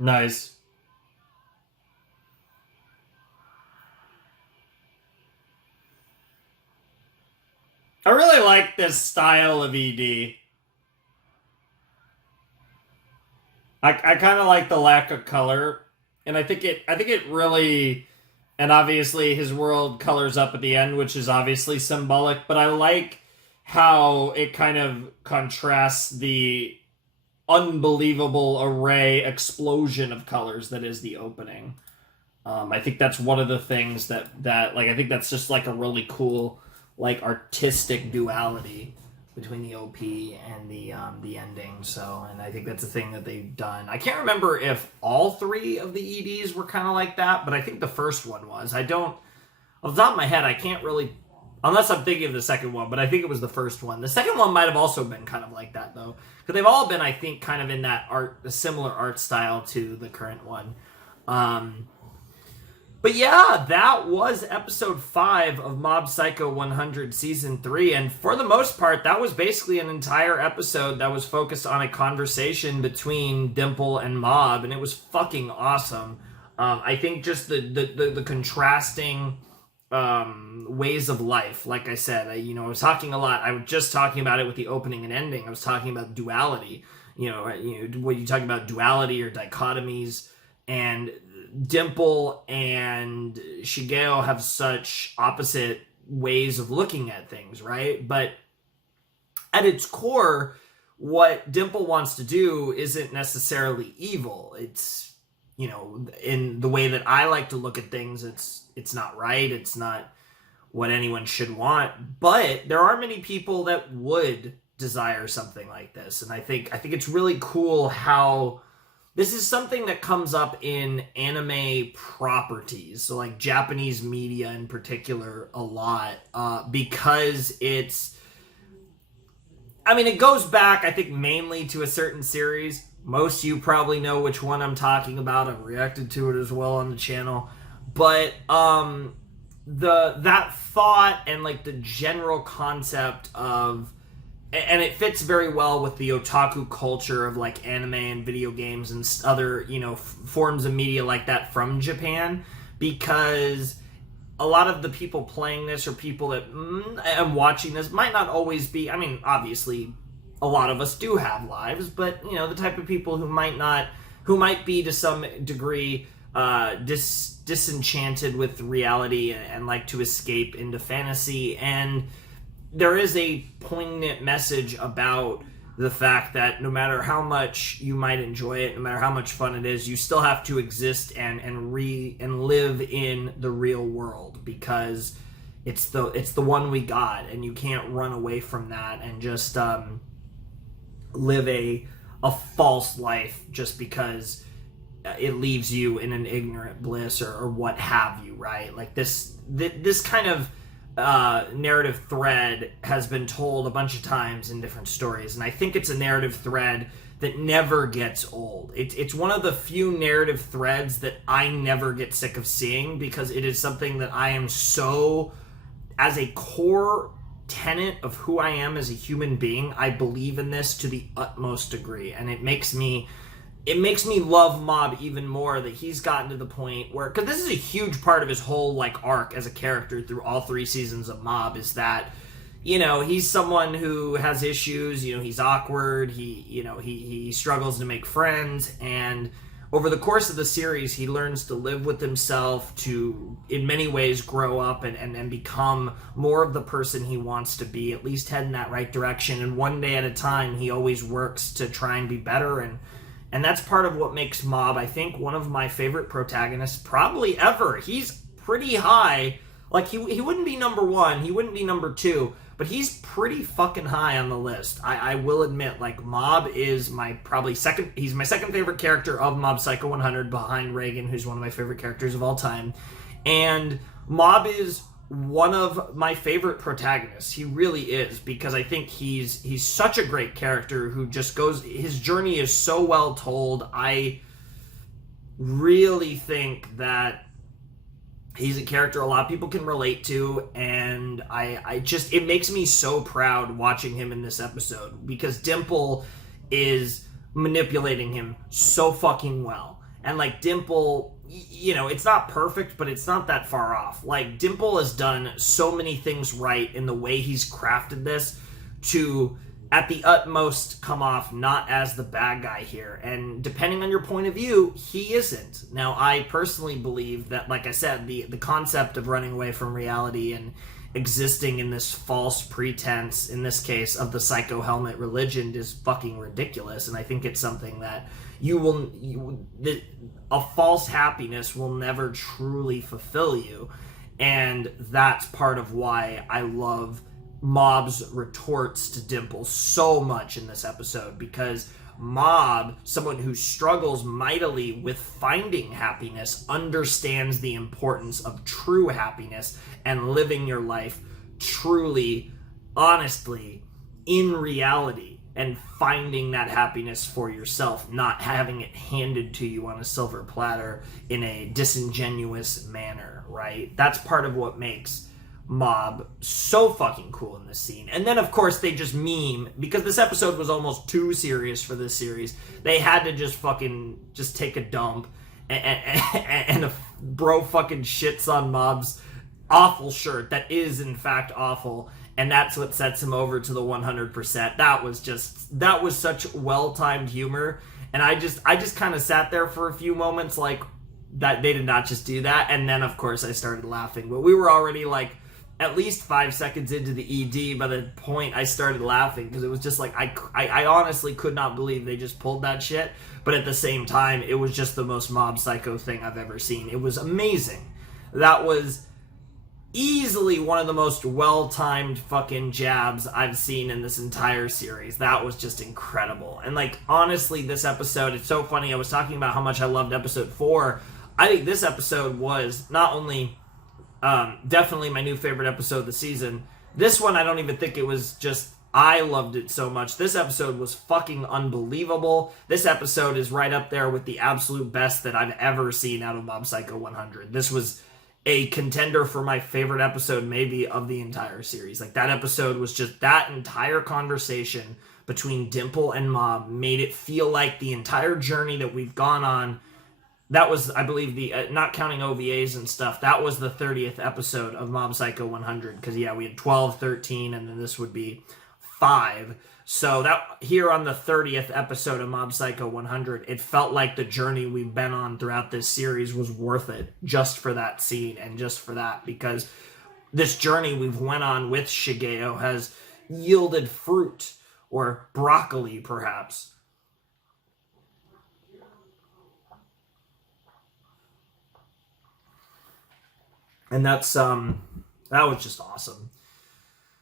Nice. I really like this style of ED. I kind of like the lack of color, and I think it really, and obviously his world colors up at the end, which is obviously symbolic. But I like how it kind of contrasts the unbelievable array explosion of colors that is the opening. I think that's one of the things that like I think that's just like a really cool like artistic duality between the OP and the ending. So, and I think that's a thing that they've done. I can't remember if all three of the EDs were kind of like that, but I think the first one was. I don't, off the top of my head, I can't really, unless I'm thinking of the second one, but I think it was the first one. The second one might have also been kind of like that though, because they've all been, I think, kind of in that art, a similar art style to the current one. But yeah, that was episode 5 of Mob Psycho 100 season 3, and for the most part, that was basically an entire episode that was focused on a conversation between Dimple and Mob, and it was fucking awesome. I think just the contrasting ways of life, like I said, I was talking a lot. I was just talking about it with the opening and ending. I was talking about duality. When you talk about duality or dichotomies, and Dimple and Shigeo have such opposite ways of looking at things, right? But at its core, what Dimple wants to do isn't necessarily evil. It's, in the way that I like to look at things, it's not right. It's not what anyone should want. But there are many people that would desire something like this. And I think it's really cool how this is something that comes up in anime properties, so like Japanese media in particular, a lot, because it goes back, I think, mainly to a certain series. Most of you probably know which one I'm talking about. I've reacted to it as well on the channel. But that thought and like the general concept of, and it fits very well with the otaku culture of like anime and video games and other, forms of media like that from Japan, because a lot of the people playing this or people that and watching this might not always be, obviously a lot of us do have lives, but the type of people who might be to some degree disenchanted with reality and like to escape into fantasy. And there is a poignant message about the fact that no matter how much you might enjoy it, no matter how much fun it is, you still have to exist and live in the real world, because it's the one we got, and you can't run away from that and just live a false life just because it leaves you in an ignorant bliss or what have you, right? Like this kind of narrative thread has been told a bunch of times in different stories, and I think it's a narrative thread that never gets old. It's one of the few narrative threads that I never get sick of seeing, because it is something that I am so, as a core tenet of who I am as a human being, I believe in this to the utmost degree, and it makes me love Mob even more that he's gotten to the point where, because this is a huge part of his whole like arc as a character through all 3 seasons of Mob, is that he's someone who has issues. He's awkward, he struggles to make friends, and over the course of the series he learns to live with himself, to in many ways grow up and become more of the person he wants to be, at least head in that right direction, and one day at a time he always works to try and be better. And that's part of what makes Mob, I think, one of my favorite protagonists probably ever. He's pretty high. Like, he wouldn't be number 1, he wouldn't be number 2, but he's pretty fucking high on the list. I will admit, like, Mob is my he's my second favorite character of Mob Psycho 100, behind Reagan, who's one of my favorite characters of all time. And Mob is one of my favorite protagonists. He really is, because I think he's such a great character who just goes, his journey is so well told. I really think that he's a character a lot of people can relate to, and I just, it makes me so proud watching him in this episode, because Dimple is manipulating him so fucking well. And like Dimple, it's not perfect, but it's not that far off. Like, Dimple has done so many things right in the way he's crafted this to, at the utmost, come off not as the bad guy here. And depending on your point of view, he isn't. Now, I personally believe that, like I said, the concept of running away from reality and existing in this false pretense, in this case, of the psycho helmet religion is fucking ridiculous. And I think it's something that a false happiness will never truly fulfill you. And that's part of why I love Mob's retorts to Dimple so much in this episode, because Mob, someone who struggles mightily with finding happiness, understands the importance of true happiness and living your life truly, honestly, in reality, and finding that happiness for yourself, not having it handed to you on a silver platter in a disingenuous manner, right? That's part of what makes Mob so fucking cool in this scene. And then, of course, they just meme, because this episode was almost too serious for this series. They had to just take a dump, and bro fucking shits on Mob's awful shirt that is, in fact, awful. And that's what sets him over to the 100%. That was such well-timed humor. And I just kind of sat there for a few moments like, that they did not just do that. And then, of course, I started laughing. But we were already, like, at least 5 seconds into the ED by the point I started laughing. Because it was just like, I honestly could not believe they just pulled that shit. But at the same time, it was just the most Mob Psycho thing I've ever seen. It was amazing. That was easily one of the most well-timed fucking jabs I've seen in this entire series. That was just incredible. And, like, honestly, this episode, it's so funny. I was talking about how much I loved episode 4. I think this episode was not only definitely my new favorite episode of the season. This one, I don't even think it was just, I loved it so much. This episode was fucking unbelievable. This episode is right up there with the absolute best that I've ever seen out of Mob Psycho 100. This was a contender for my favorite episode maybe of the entire series. Like, that episode was just, that entire conversation between Dimple and Mob made it feel like the entire journey that we've gone on. That was, I believe, the not counting OVAs and stuff, that was the 30th episode of Mob Psycho 100, because we had 12, 13, and then this would be 5. So that here on the 30th episode of Mob Psycho 100, it felt like the journey we've been on throughout this series was worth it, just for that scene and just for that, because this journey we've went on with Shigeo has yielded fruit, or broccoli perhaps. And that was just awesome.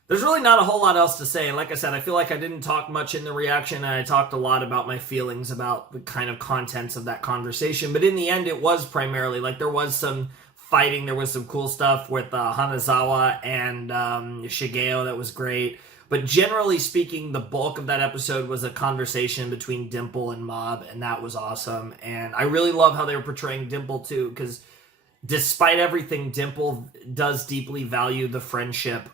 There's really not a whole lot else to say. And like I said, I feel like I didn't talk much in the reaction, and I talked a lot about my feelings about the kind of contents of that conversation. But in the end, it was primarily, like, there was some fighting. There was some cool stuff with Hanazawa and Shigeo that was great. But generally speaking, the bulk of that episode was a conversation between Dimple and Mob, and that was awesome. And I really love how they were portraying Dimple, too, because despite everything, Dimple does deeply value the friendship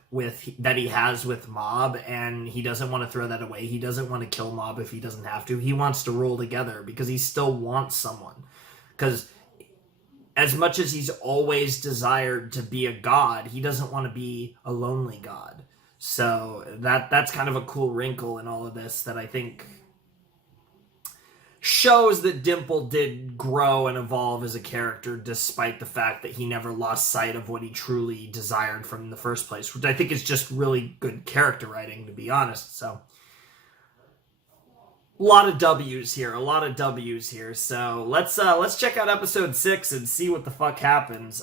that he has with Mob, and he doesn't want to throw that away. He doesn't want to kill Mob if he doesn't have to. He wants to rule together because he still wants someone. Because as much as he's always desired to be a god, he doesn't want to be a lonely god. So that's kind of a cool wrinkle in all of this that I think shows that Dimple did grow and evolve as a character, despite the fact that he never lost sight of what he truly desired from the first place, which I think is just really good character writing, to be honest. So, a lot of W's here. So let's check out episode 6 and see what the fuck happens.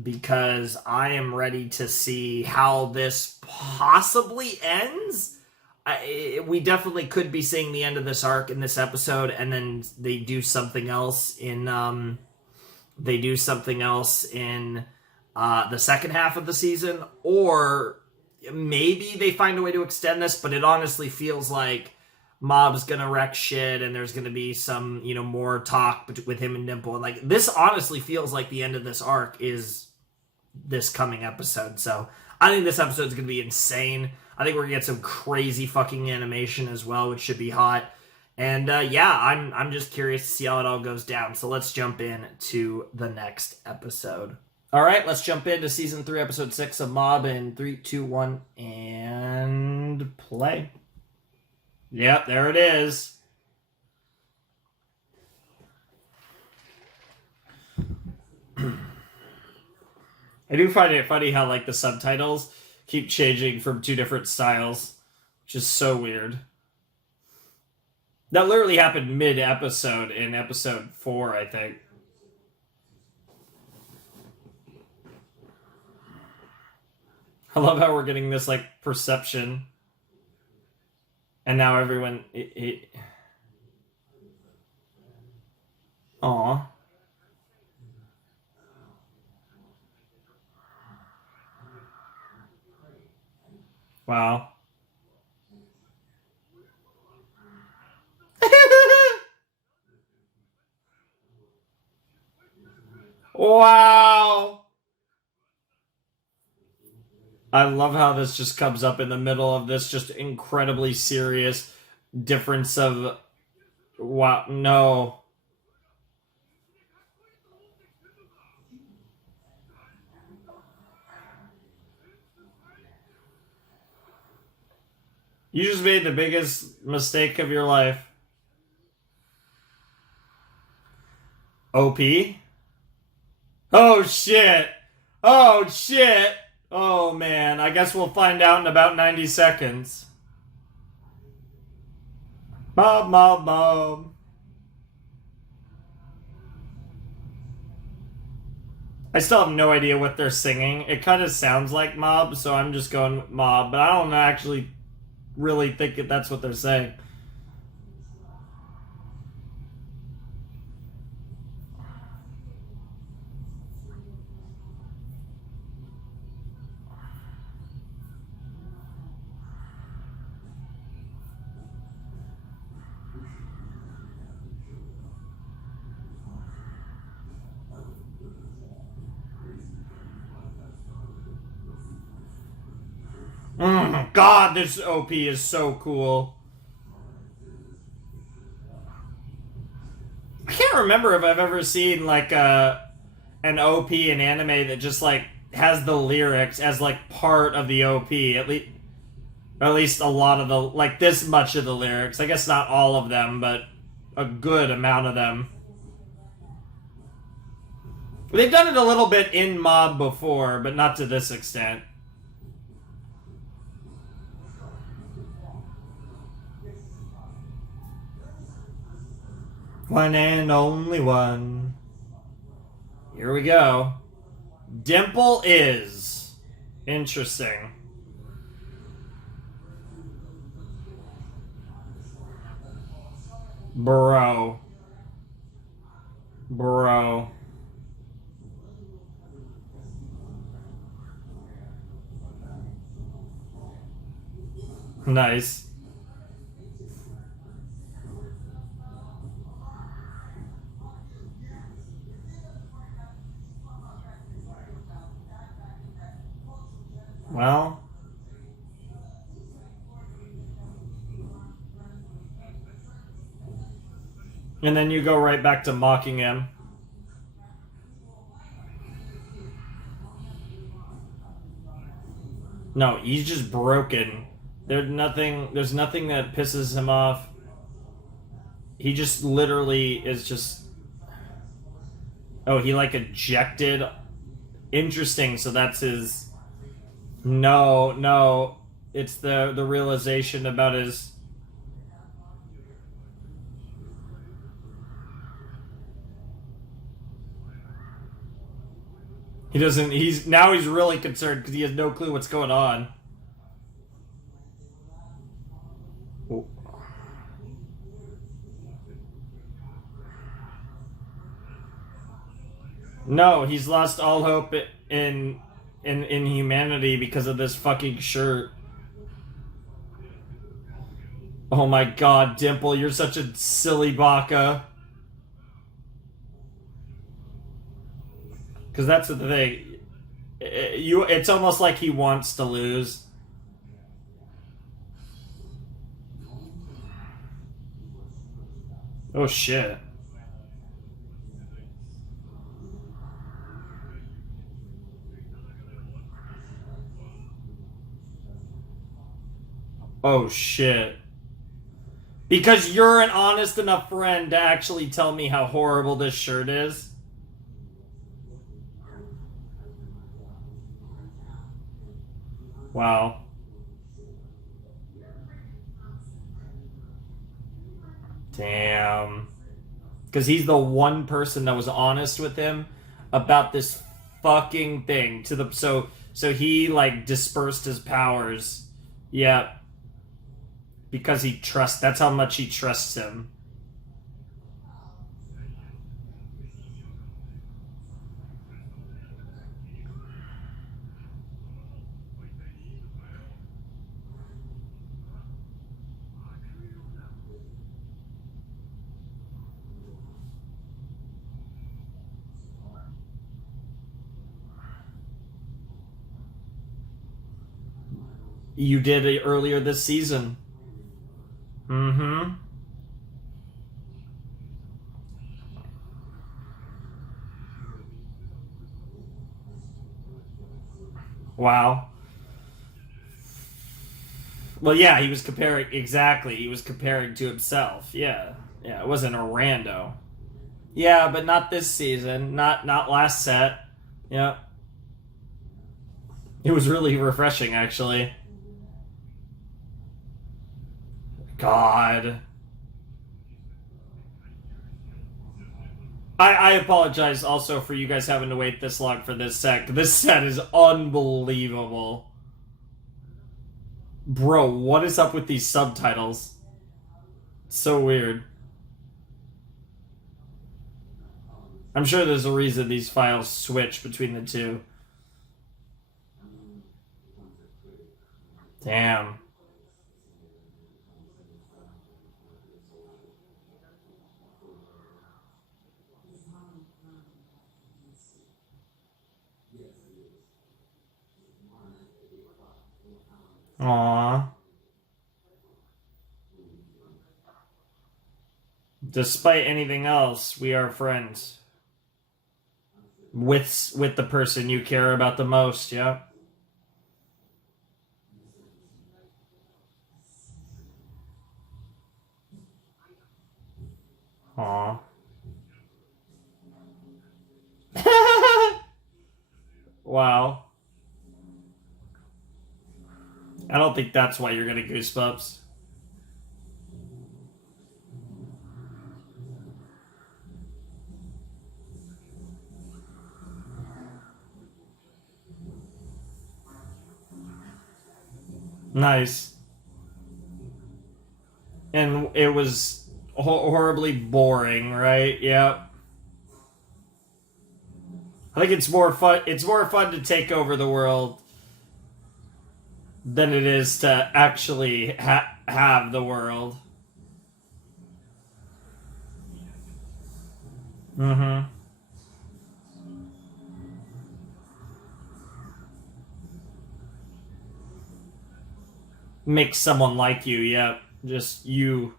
Because I am ready to see how this possibly ends. We definitely could be seeing the end of this arc in this episode, and then they do something else in the second half of the season, or maybe they find a way to extend this. But it honestly feels like Mob's gonna wreck shit, and there's gonna be some more talk with him and Dimple, and like this honestly feels like the end of this arc is this coming episode. So I think this episode is gonna be insane. I think we're going to get some crazy fucking animation as well, which should be hot. And yeah, I'm just curious to see how it all goes down. So let's jump in to the next episode. All right, let's jump into season 3, episode 6 of Mob in 3, 2, 1, and play. Yep, there it is. I do find it funny how like the subtitles keep changing from 2 different styles, which is so weird. That literally happened mid-episode in episode 4, I think. I love how we're getting this like perception, and now everyone. Aw. Wow. Wow. I love how this just comes up in the middle of this just incredibly serious difference of... Wow, no. You just made the biggest mistake of your life. OP? Oh, shit. Oh, shit. Oh, man. I guess we'll find out in about 90 seconds. Mob, mob, mob. I still have no idea what they're singing. It kind of sounds like Mob, so I'm just going Mob, but I don't actually really think that's what they're saying. God, this OP is so cool. I can't remember if I've ever seen like an OP in anime that just like has the lyrics as like part of the OP. At least a lot of the like this much of the lyrics. I guess not all of them, but a good amount of them. They've done it a little bit in Mob before, but not to this extent. One and only one. Here we go. Dimple is. Interesting. Bro. Nice. Well. And then you go right back to mocking him. No, he's just broken. There's nothing that pisses him off. He just literally is just... Oh, he like ejected. Interesting, so that's his... No. It's the realization about his... He's really concerned because he has no clue what's going on. No, he's lost all hope in humanity because of this fucking shirt. Oh my god, Dimple, you're such a silly baka. Because that's the thing. It's almost like he wants to lose. Oh shit. Oh shit. Because you're an honest enough friend to actually tell me how horrible this shirt is. Wow. Damn. Because he's the one person that was honest with him about this fucking thing to the so he like dispersed his powers. Yeah, because he trusts. That's how much he trusts him. You did it earlier this season. Mm-hmm. Wow. Well, yeah, he was comparing exactly. He was comparing to himself. Yeah, yeah. It wasn't a rando. Yeah, but not this season. Not last set. Yeah, it was really refreshing, actually. God. I apologize also for you guys having to wait this long for this set. This set is unbelievable. Bro, what is up with these subtitles? So weird. I'm sure there's a reason these files switch between the two. Damn. Aww. Despite anything else, we are friends. With the person you care about the most, yeah. Aw. Wow. I don't think that's why you're getting goosebumps. Nice. And it was horribly boring, right? Yeah. I think it's more fun. It's more fun to take over the world than it is to actually have the world. Mm-hmm. Make someone like you. Yep. Just you.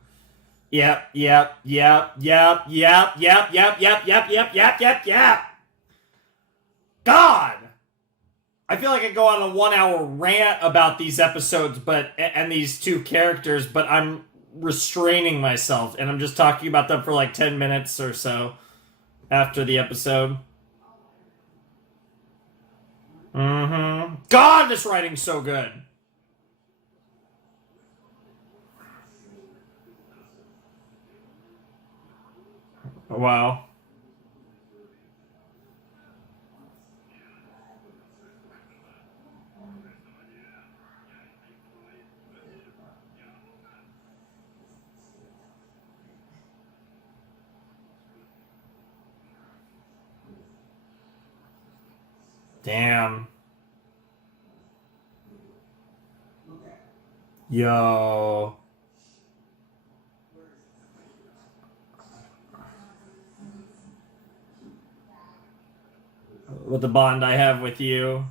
Yep. Yep. Yep. Yep. Yep. Yep. Yep. Yep. Yep. Yep. Yep. Yep. Yep. God. I feel like I go on a 1 hour rant about these episodes, but and these two characters, but I'm restraining myself and I'm just talking about them for like 10 minutes or so after the episode. Mm-hmm. God, this writing's so good. Wow. Damn. Yo. With the bond I have with you.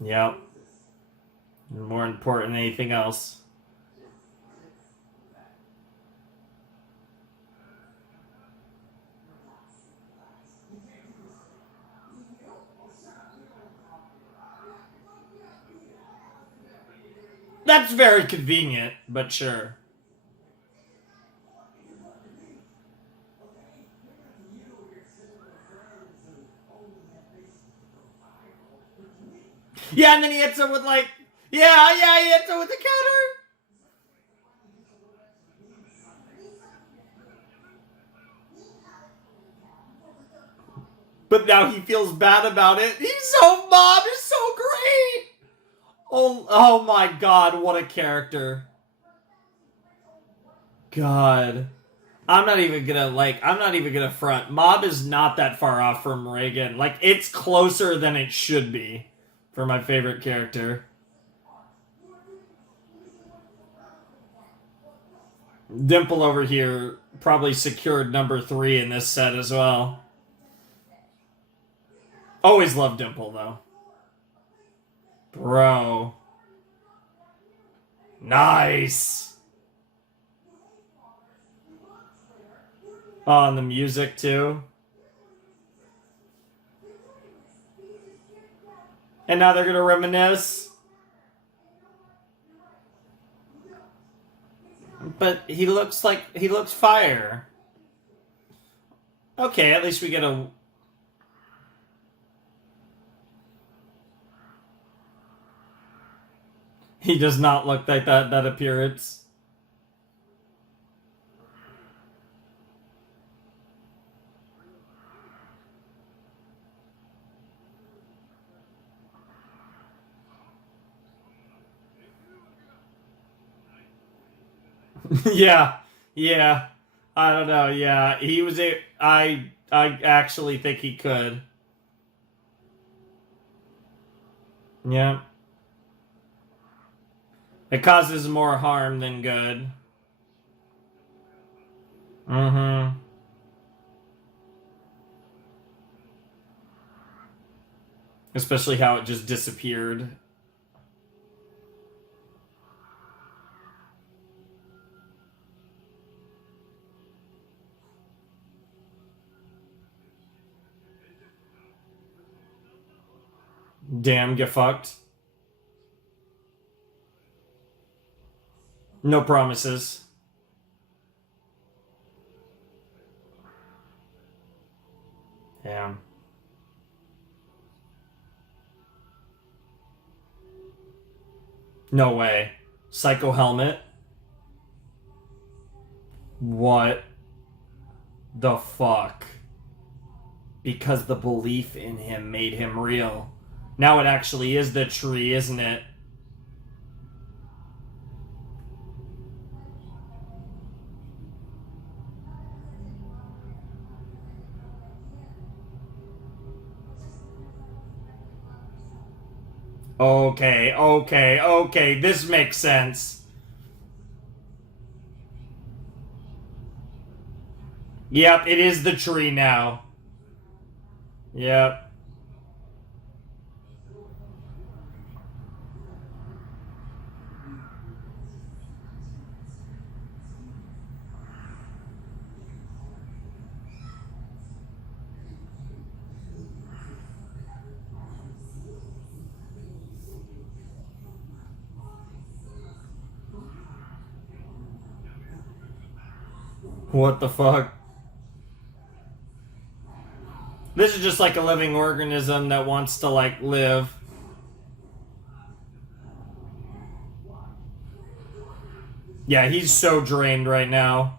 Yep. More important than anything else. That's very convenient, but sure. Yeah, and then he hits her with like, yeah, he hits her with the counter. But now he feels bad about it. Mom is so great. Oh my God, what a character. God. I'm not even gonna front. Mob is not that far off from Reagan. Like, it's closer than it should be for my favorite character. Dimple over here probably secured number 3 in this set as well. Always loved Dimple, though. Bro. Nice. Oh, and the music, too. And now they're gonna reminisce. But he looks fire. Okay, at least we get a... He does not look like that appearance. Yeah. Yeah. I don't know. Yeah, he was a... I actually think he could. Yeah. It causes more harm than good. Mm-hmm. Especially how it just disappeared. Damn, get fucked. No promises. Damn. No way. Psycho helmet? What the fuck? Because the belief in him made him real. Now it actually is the tree, isn't it? Okay. This makes sense. Yep, it is the tree now. Yep. What the fuck? This is just like a living organism that wants to, like, live. Yeah, he's so drained right now.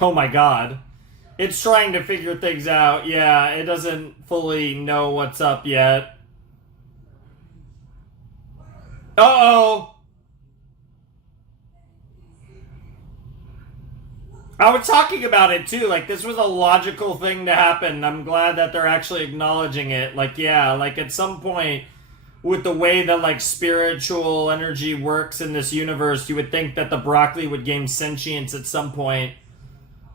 Oh my god. It's trying to figure things out. Yeah, it doesn't fully know what's up yet. Uh-oh! I was talking about it too. Like, this was a logical thing to happen. I'm glad that they're actually acknowledging it. Like, yeah, like at some point, with the way that like spiritual energy works in this universe, you would think that the broccoli would gain sentience at some point.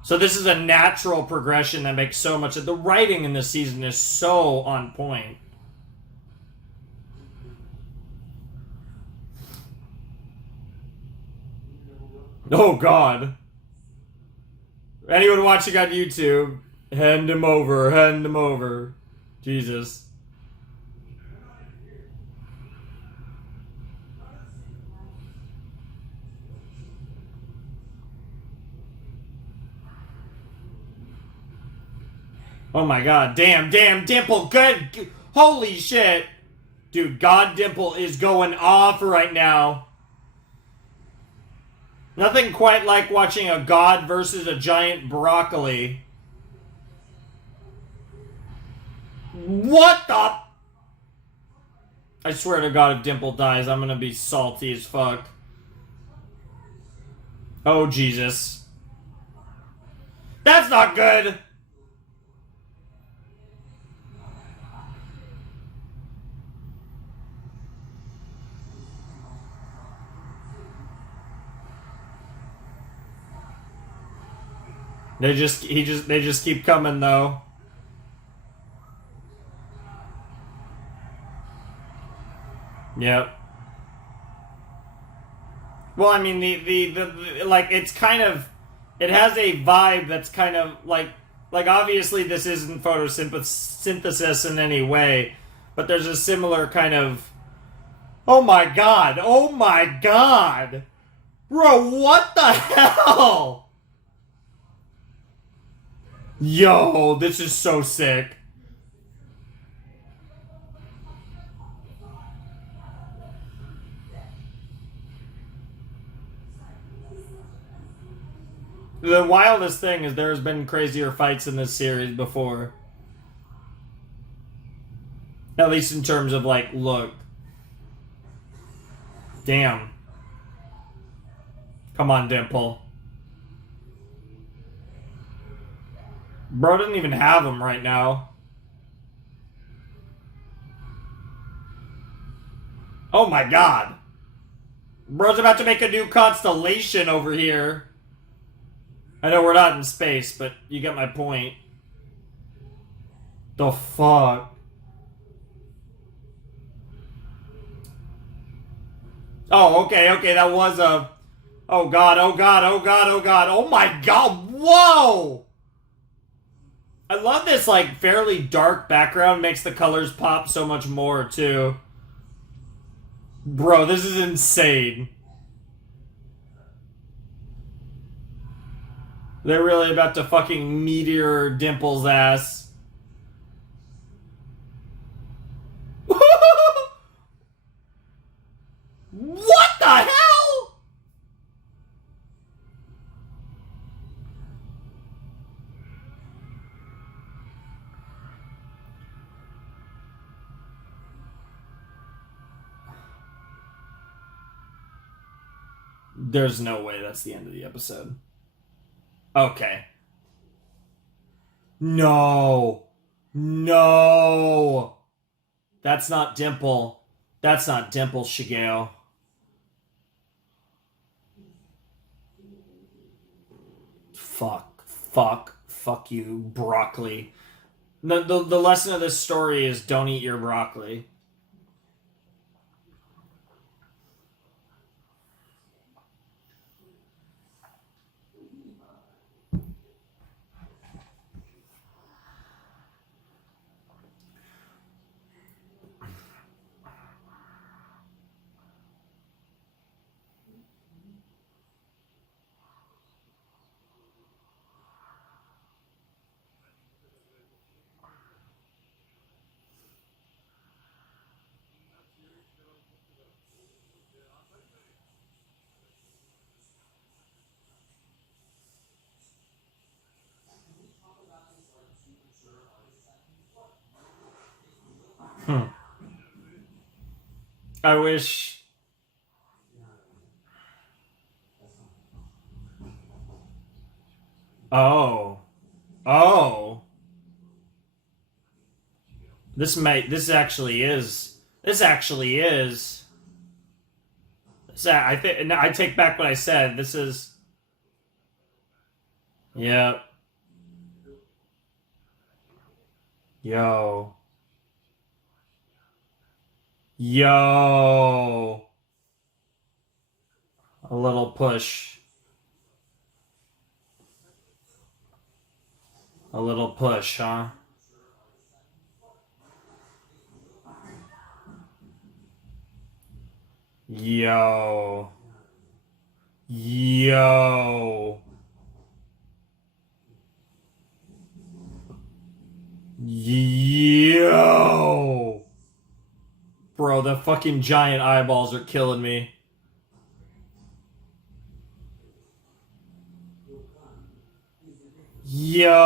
So this is a natural progression that makes so much of the writing in this season is so on point. Oh god. Anyone watching on YouTube, hand him over. Jesus. Oh my god. Damn, Dimple. Good. Holy shit. Dude, God Dimple is going off right now. Nothing quite like watching a god versus a giant broccoli. What the? I swear to God, if Dimple dies, I'm gonna be salty as fuck. Oh, Jesus. That's not good! They just keep coming, though. Yep. Well, I mean, the like, it's kind of, it has a vibe that's kind of like obviously this isn't photosynthesis in any way, but there's a similar kind of, oh my god, bro, what the hell? Yo, this is so sick. The wildest thing is there's been crazier fights in this series before. At least in terms of, like, look. Damn. Come on, Dimple. Bro doesn't even have him right now. Oh my god. Bro's about to make a new constellation over here. I know we're not in space, but you get my point. The fuck? Oh, okay, that was a... Oh god, oh god, oh god, oh god, oh my god, whoa! I love this, like, fairly dark background, makes the colors pop so much more, too. Bro, this is insane. They're really about to fucking meteor Dimple's ass. What the hell? There's no way that's the end of the episode. Okay. No. No. That's not Dimple. That's not Dimple, Shigeo. Fuck you, broccoli. The lesson of this story is don't eat your broccoli. I wish... Oh. Oh. This actually is... I take back what I said. This is... Yeah. Yo. Yo. A little push. A little push, huh? Yo. Yo. Yo! Bro, the fucking giant eyeballs are killing me. Yo!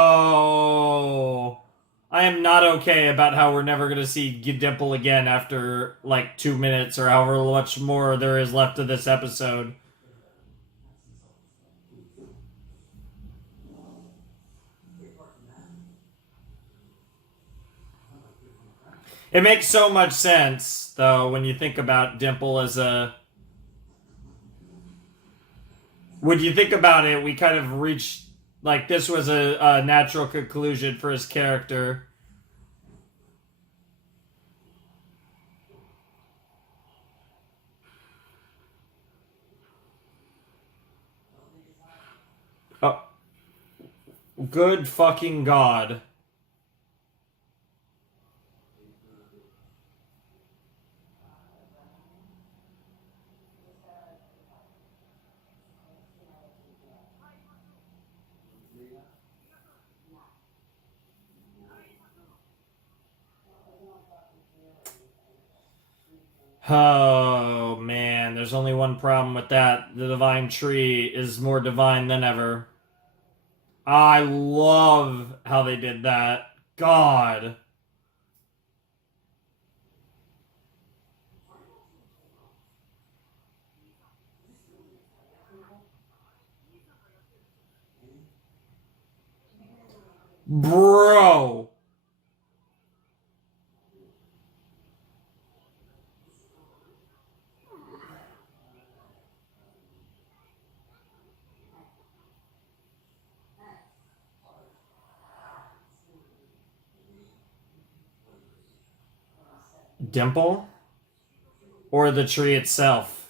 I am not okay about how we're never gonna see Dimple again after like 2 minutes or however much more there is left of this episode. It makes so much sense, though, when you think about Dimple as a. When you think about it, we kind of reached. Like, this was a natural conclusion for his character. Oh, good fucking God. Oh, man, there's only one problem with that. The divine tree is more divine than ever. I love how they did that. God. Bro. Dimple? Or the tree itself?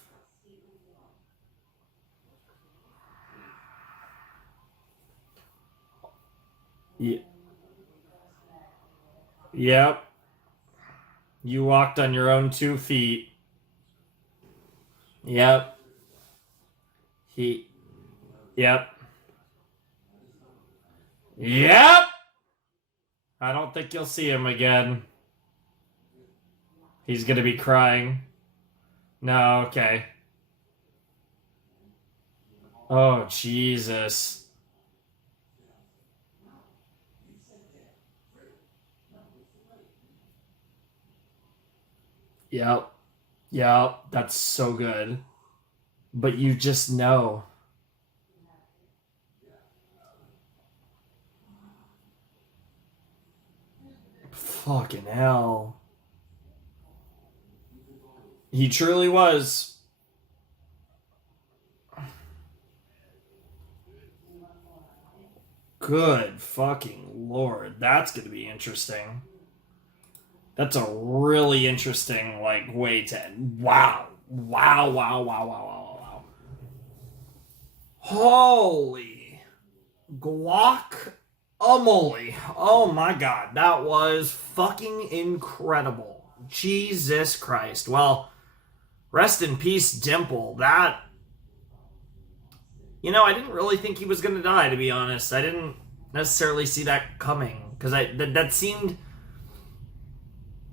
Y- yep. You walked on your own 2 feet. Yep. He. Yep. Yep! I don't think you'll see him again. He's gonna be crying. No, okay. Oh, Jesus. Yep. Yep. That's so good. But you just know. Fucking hell. He truly was. Good fucking Lord. That's gonna be interesting. That's a really interesting, like, way to end. Wow. Wow, wow, wow, wow, wow, wow. Holy guacamole. Oh my God. That was fucking incredible. Jesus Christ. Well, rest in peace, Dimple. That. I didn't really think he was going to die, to be honest. I didn't necessarily see that coming. Because that seemed.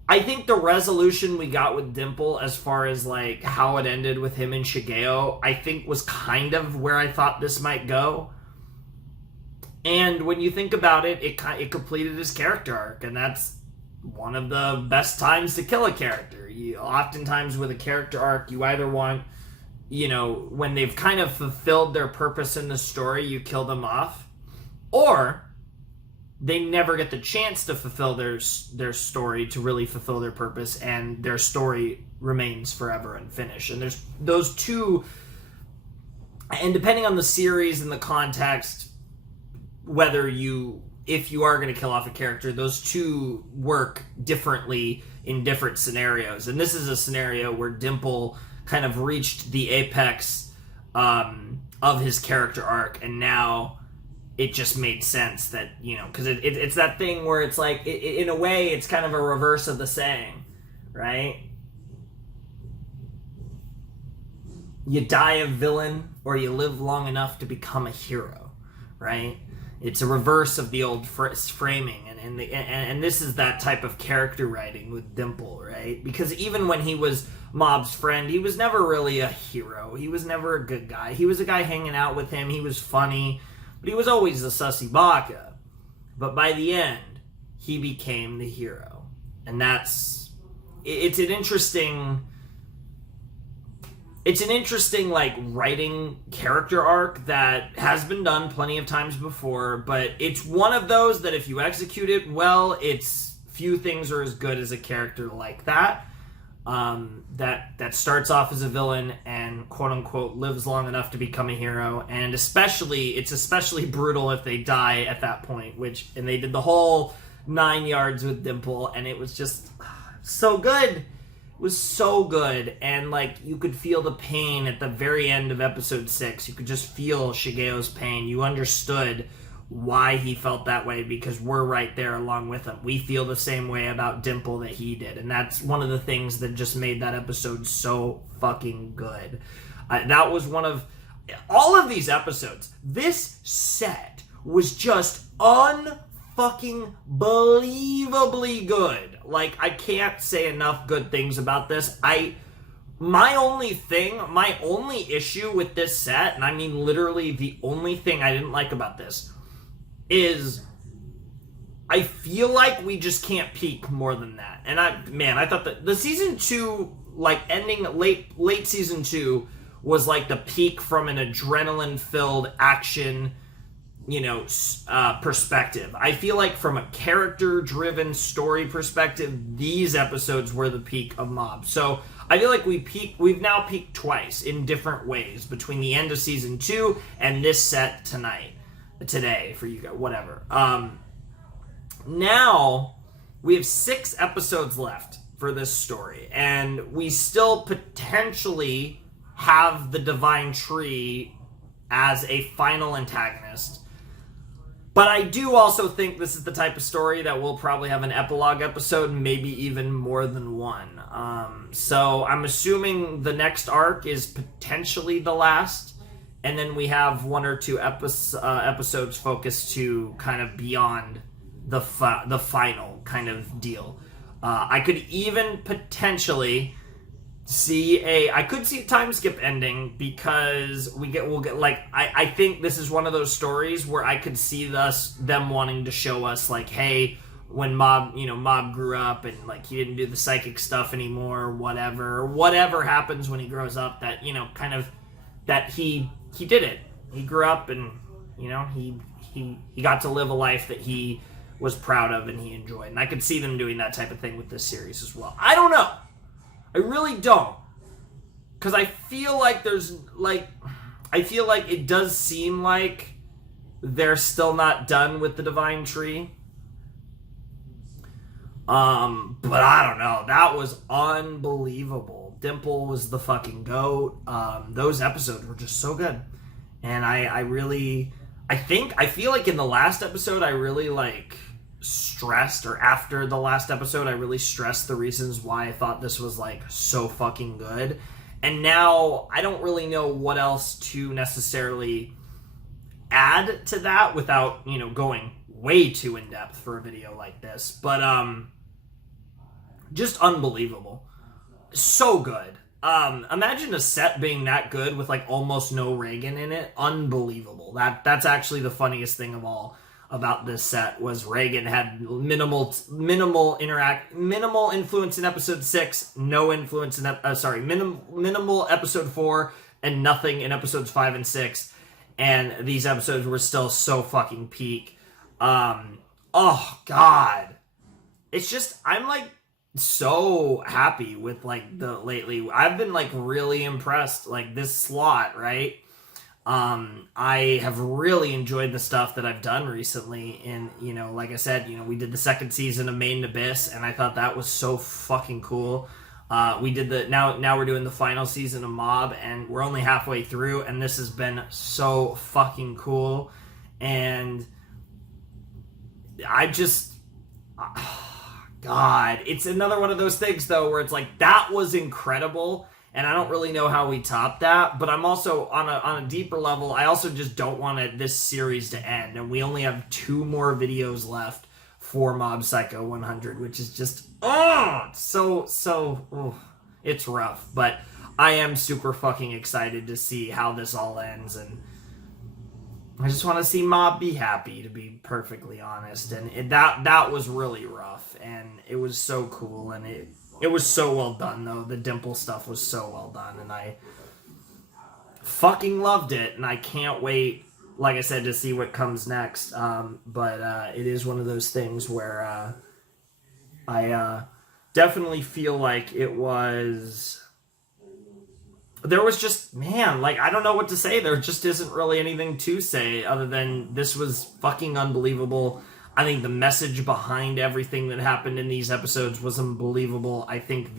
I think the resolution we got with Dimple, as far as like how it ended with him and Shigeo, I think was kind of where I thought this might go. And when you think about it, it completed his character arc, and that's one of the best times to kill a character. Oftentimes with a character arc, you either want, when they've kind of fulfilled their purpose in the story, you kill them off, or they never get the chance to fulfill their story, to really fulfill their purpose, and their story remains forever unfinished. And there's those two, and depending on the series and the context, if you are going to kill off a character, those two work differently in different scenarios. And this is a scenario where Dimple kind of reached the apex of his character arc, and now it just made sense that, because it's that thing where it's like, in a way, it's kind of a reverse of the saying, right? You die a villain, or you live long enough to become a hero, right? it's a reverse of the old framing, and this is that type of character writing with Dimple, right? Because even when he was Mob's friend, he was never really a hero. He was never a good guy. He was a guy hanging out with him. He was funny, but he was always a sussy baka. But by the end, he became the hero, and it's an interesting like writing character arc that has been done plenty of times before, but it's one of those that if you execute it well, it's few things are as good as a character like that. That starts off as a villain and quote unquote lives long enough to become a hero, and it's especially brutal if they die at that point, and they did the whole 9 yards with Dimple, and it was just so good. It was so good, and like you could feel the pain at the very end of episode 6. You could just feel Shigeo's pain. You understood why he felt that way because we're right there along with him. We feel the same way about Dimple that he did, and that's one of the things that just made that episode so fucking good. That was one of all of these episodes. This set was just unfucking believably good. Like, I can't say enough good things about this. My only issue with this set, and I mean literally the only thing I didn't like about this, is I feel like we just can't peak more than that. And I thought that the season 2, like ending late season 2, was like the peak from an adrenaline-filled action, perspective. I feel like from a character-driven story perspective, these episodes were the peak of Mob. So I feel like we've now peaked twice in different ways between the end of season 2 and this set today for you guys, whatever. Now we have 6 episodes left for this story, and we still potentially have the Divine Tree as a final antagonist. But I do also think this is the type of story that will probably have an epilogue episode, maybe even more than one. So I'm assuming the next arc is potentially the last, and then we have 1 or 2 episodes focused to kind of beyond the final kind of deal. I could even potentially see I could see a time skip ending because we'll get like I think this is one of those stories where I could see them wanting to show us like, hey, when Mob grew up and like he didn't do the psychic stuff anymore, whatever happens when he grows up, that kind of that he did it. He grew up and he got to live a life that he was proud of and he enjoyed. And I could see them doing that type of thing with this series as well. I don't know. I really don't. Because I feel like it does seem like they're still not done with the Divine Tree. But I don't know. That was unbelievable. Dimple was the fucking GOAT. Those episodes were just so good. And I feel like in the last episode I really stressed, or after the last episode I really stressed the reasons why I thought this was so fucking good. And now I don't really know what else to necessarily add to that without going way too in depth for a video like this. But just unbelievable. So good. Imagine a set being that good with almost no Reagan in it. Unbelievable. That's actually the funniest thing of all about this set, was Reagan had minimal influence in episode 6, no influence in minimal episode 4, and nothing in episodes 5 and 6, and these episodes were still so fucking peak. Oh god, it's just I'm so happy with lately. I've been really impressed, this slot, right? I have really enjoyed the stuff that I've done recently, and like I said, we did the second season of Made in Abyss, and I thought that was so fucking cool. We did now we're doing the final season of Mob, and we're only halfway through, and this has been so fucking cool. And I just God, it's another one of those things though where it's that was incredible, and I don't really know how we top that. But I'm also on a deeper level. I also just don't want this series to end, and we only have 2 more videos left for Mob Psycho 100, which is just it's rough. But I am super fucking excited to see how this all ends, and I just want to see Mob be happy, to be perfectly honest. And that was really rough, and it was so cool, and it was so well done, though. The Dimple stuff was so well done, and I fucking loved it, and I can't wait, like I said, to see what comes next. But it is one of those things where I definitely feel like it was... There was just, man, like, I don't know what to say. There just isn't really anything to say other than this was fucking unbelievable. I think the message behind everything that happened in these episodes was unbelievable. I think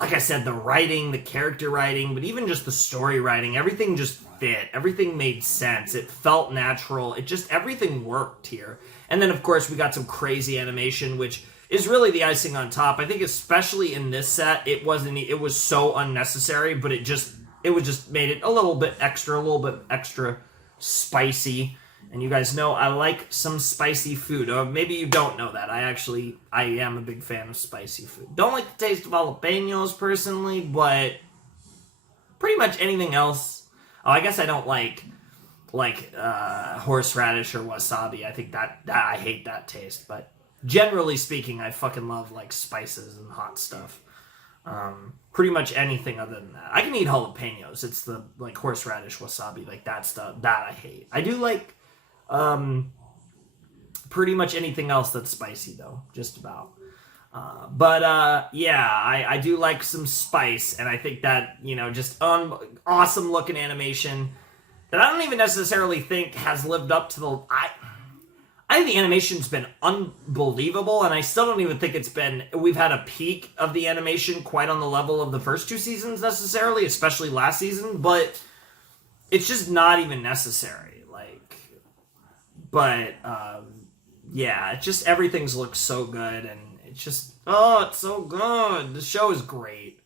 like I said, the writing, the character writing, but even just the story writing, everything just fit. Everything made sense. It felt natural. Everything worked here. And then, of course, we got some crazy animation, which is really the icing on top. I think especially in this set, it was so unnecessary, but it just made it a little bit extra spicy. And you guys know I like some spicy food. Or maybe you don't know that. I am a big fan of spicy food. Don't like the taste of jalapenos personally, but pretty much anything else. Oh, I guess I don't like horseradish or wasabi. I think that I hate that taste, but generally speaking, I fucking love like spices and hot stuff. Pretty much anything other than that. I can eat jalapenos. It's the like horseradish, wasabi, like that stuff that I hate. I do like pretty much anything else that's spicy though, just about. Yeah, I do like some spice, and I think that, just awesome looking animation that I don't even necessarily think has lived up to I think the animation's been unbelievable, and I still don't even think we've had a peak of the animation quite on the level of the first 2 seasons necessarily, especially last season, but it's just not even necessary. Yeah, everything's looked so good, and it's so good. The show is great.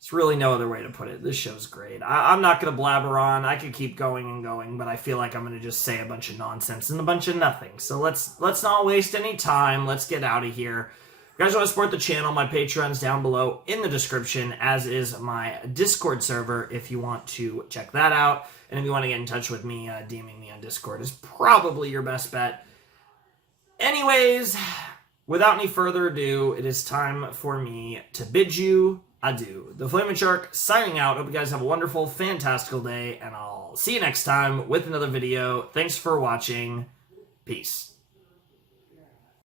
There's really no other way to put it. This show's great. I'm not going to blabber on. I could keep going and going, but I feel like I'm going to just say a bunch of nonsense and a bunch of nothing. So let's not waste any time. Let's get out of here. If you guys want to support the channel, my Patreon's down below in the description, as is my Discord server if you want to check that out. And if you want to get in touch with me, DMing me on Discord is probably your best bet. Anyways, without any further ado, it is time for me to bid you adieu. The Flaming Shark signing out. Hope you guys have a wonderful, fantastical day, and I'll see you next time with another video. Thanks for watching. Peace.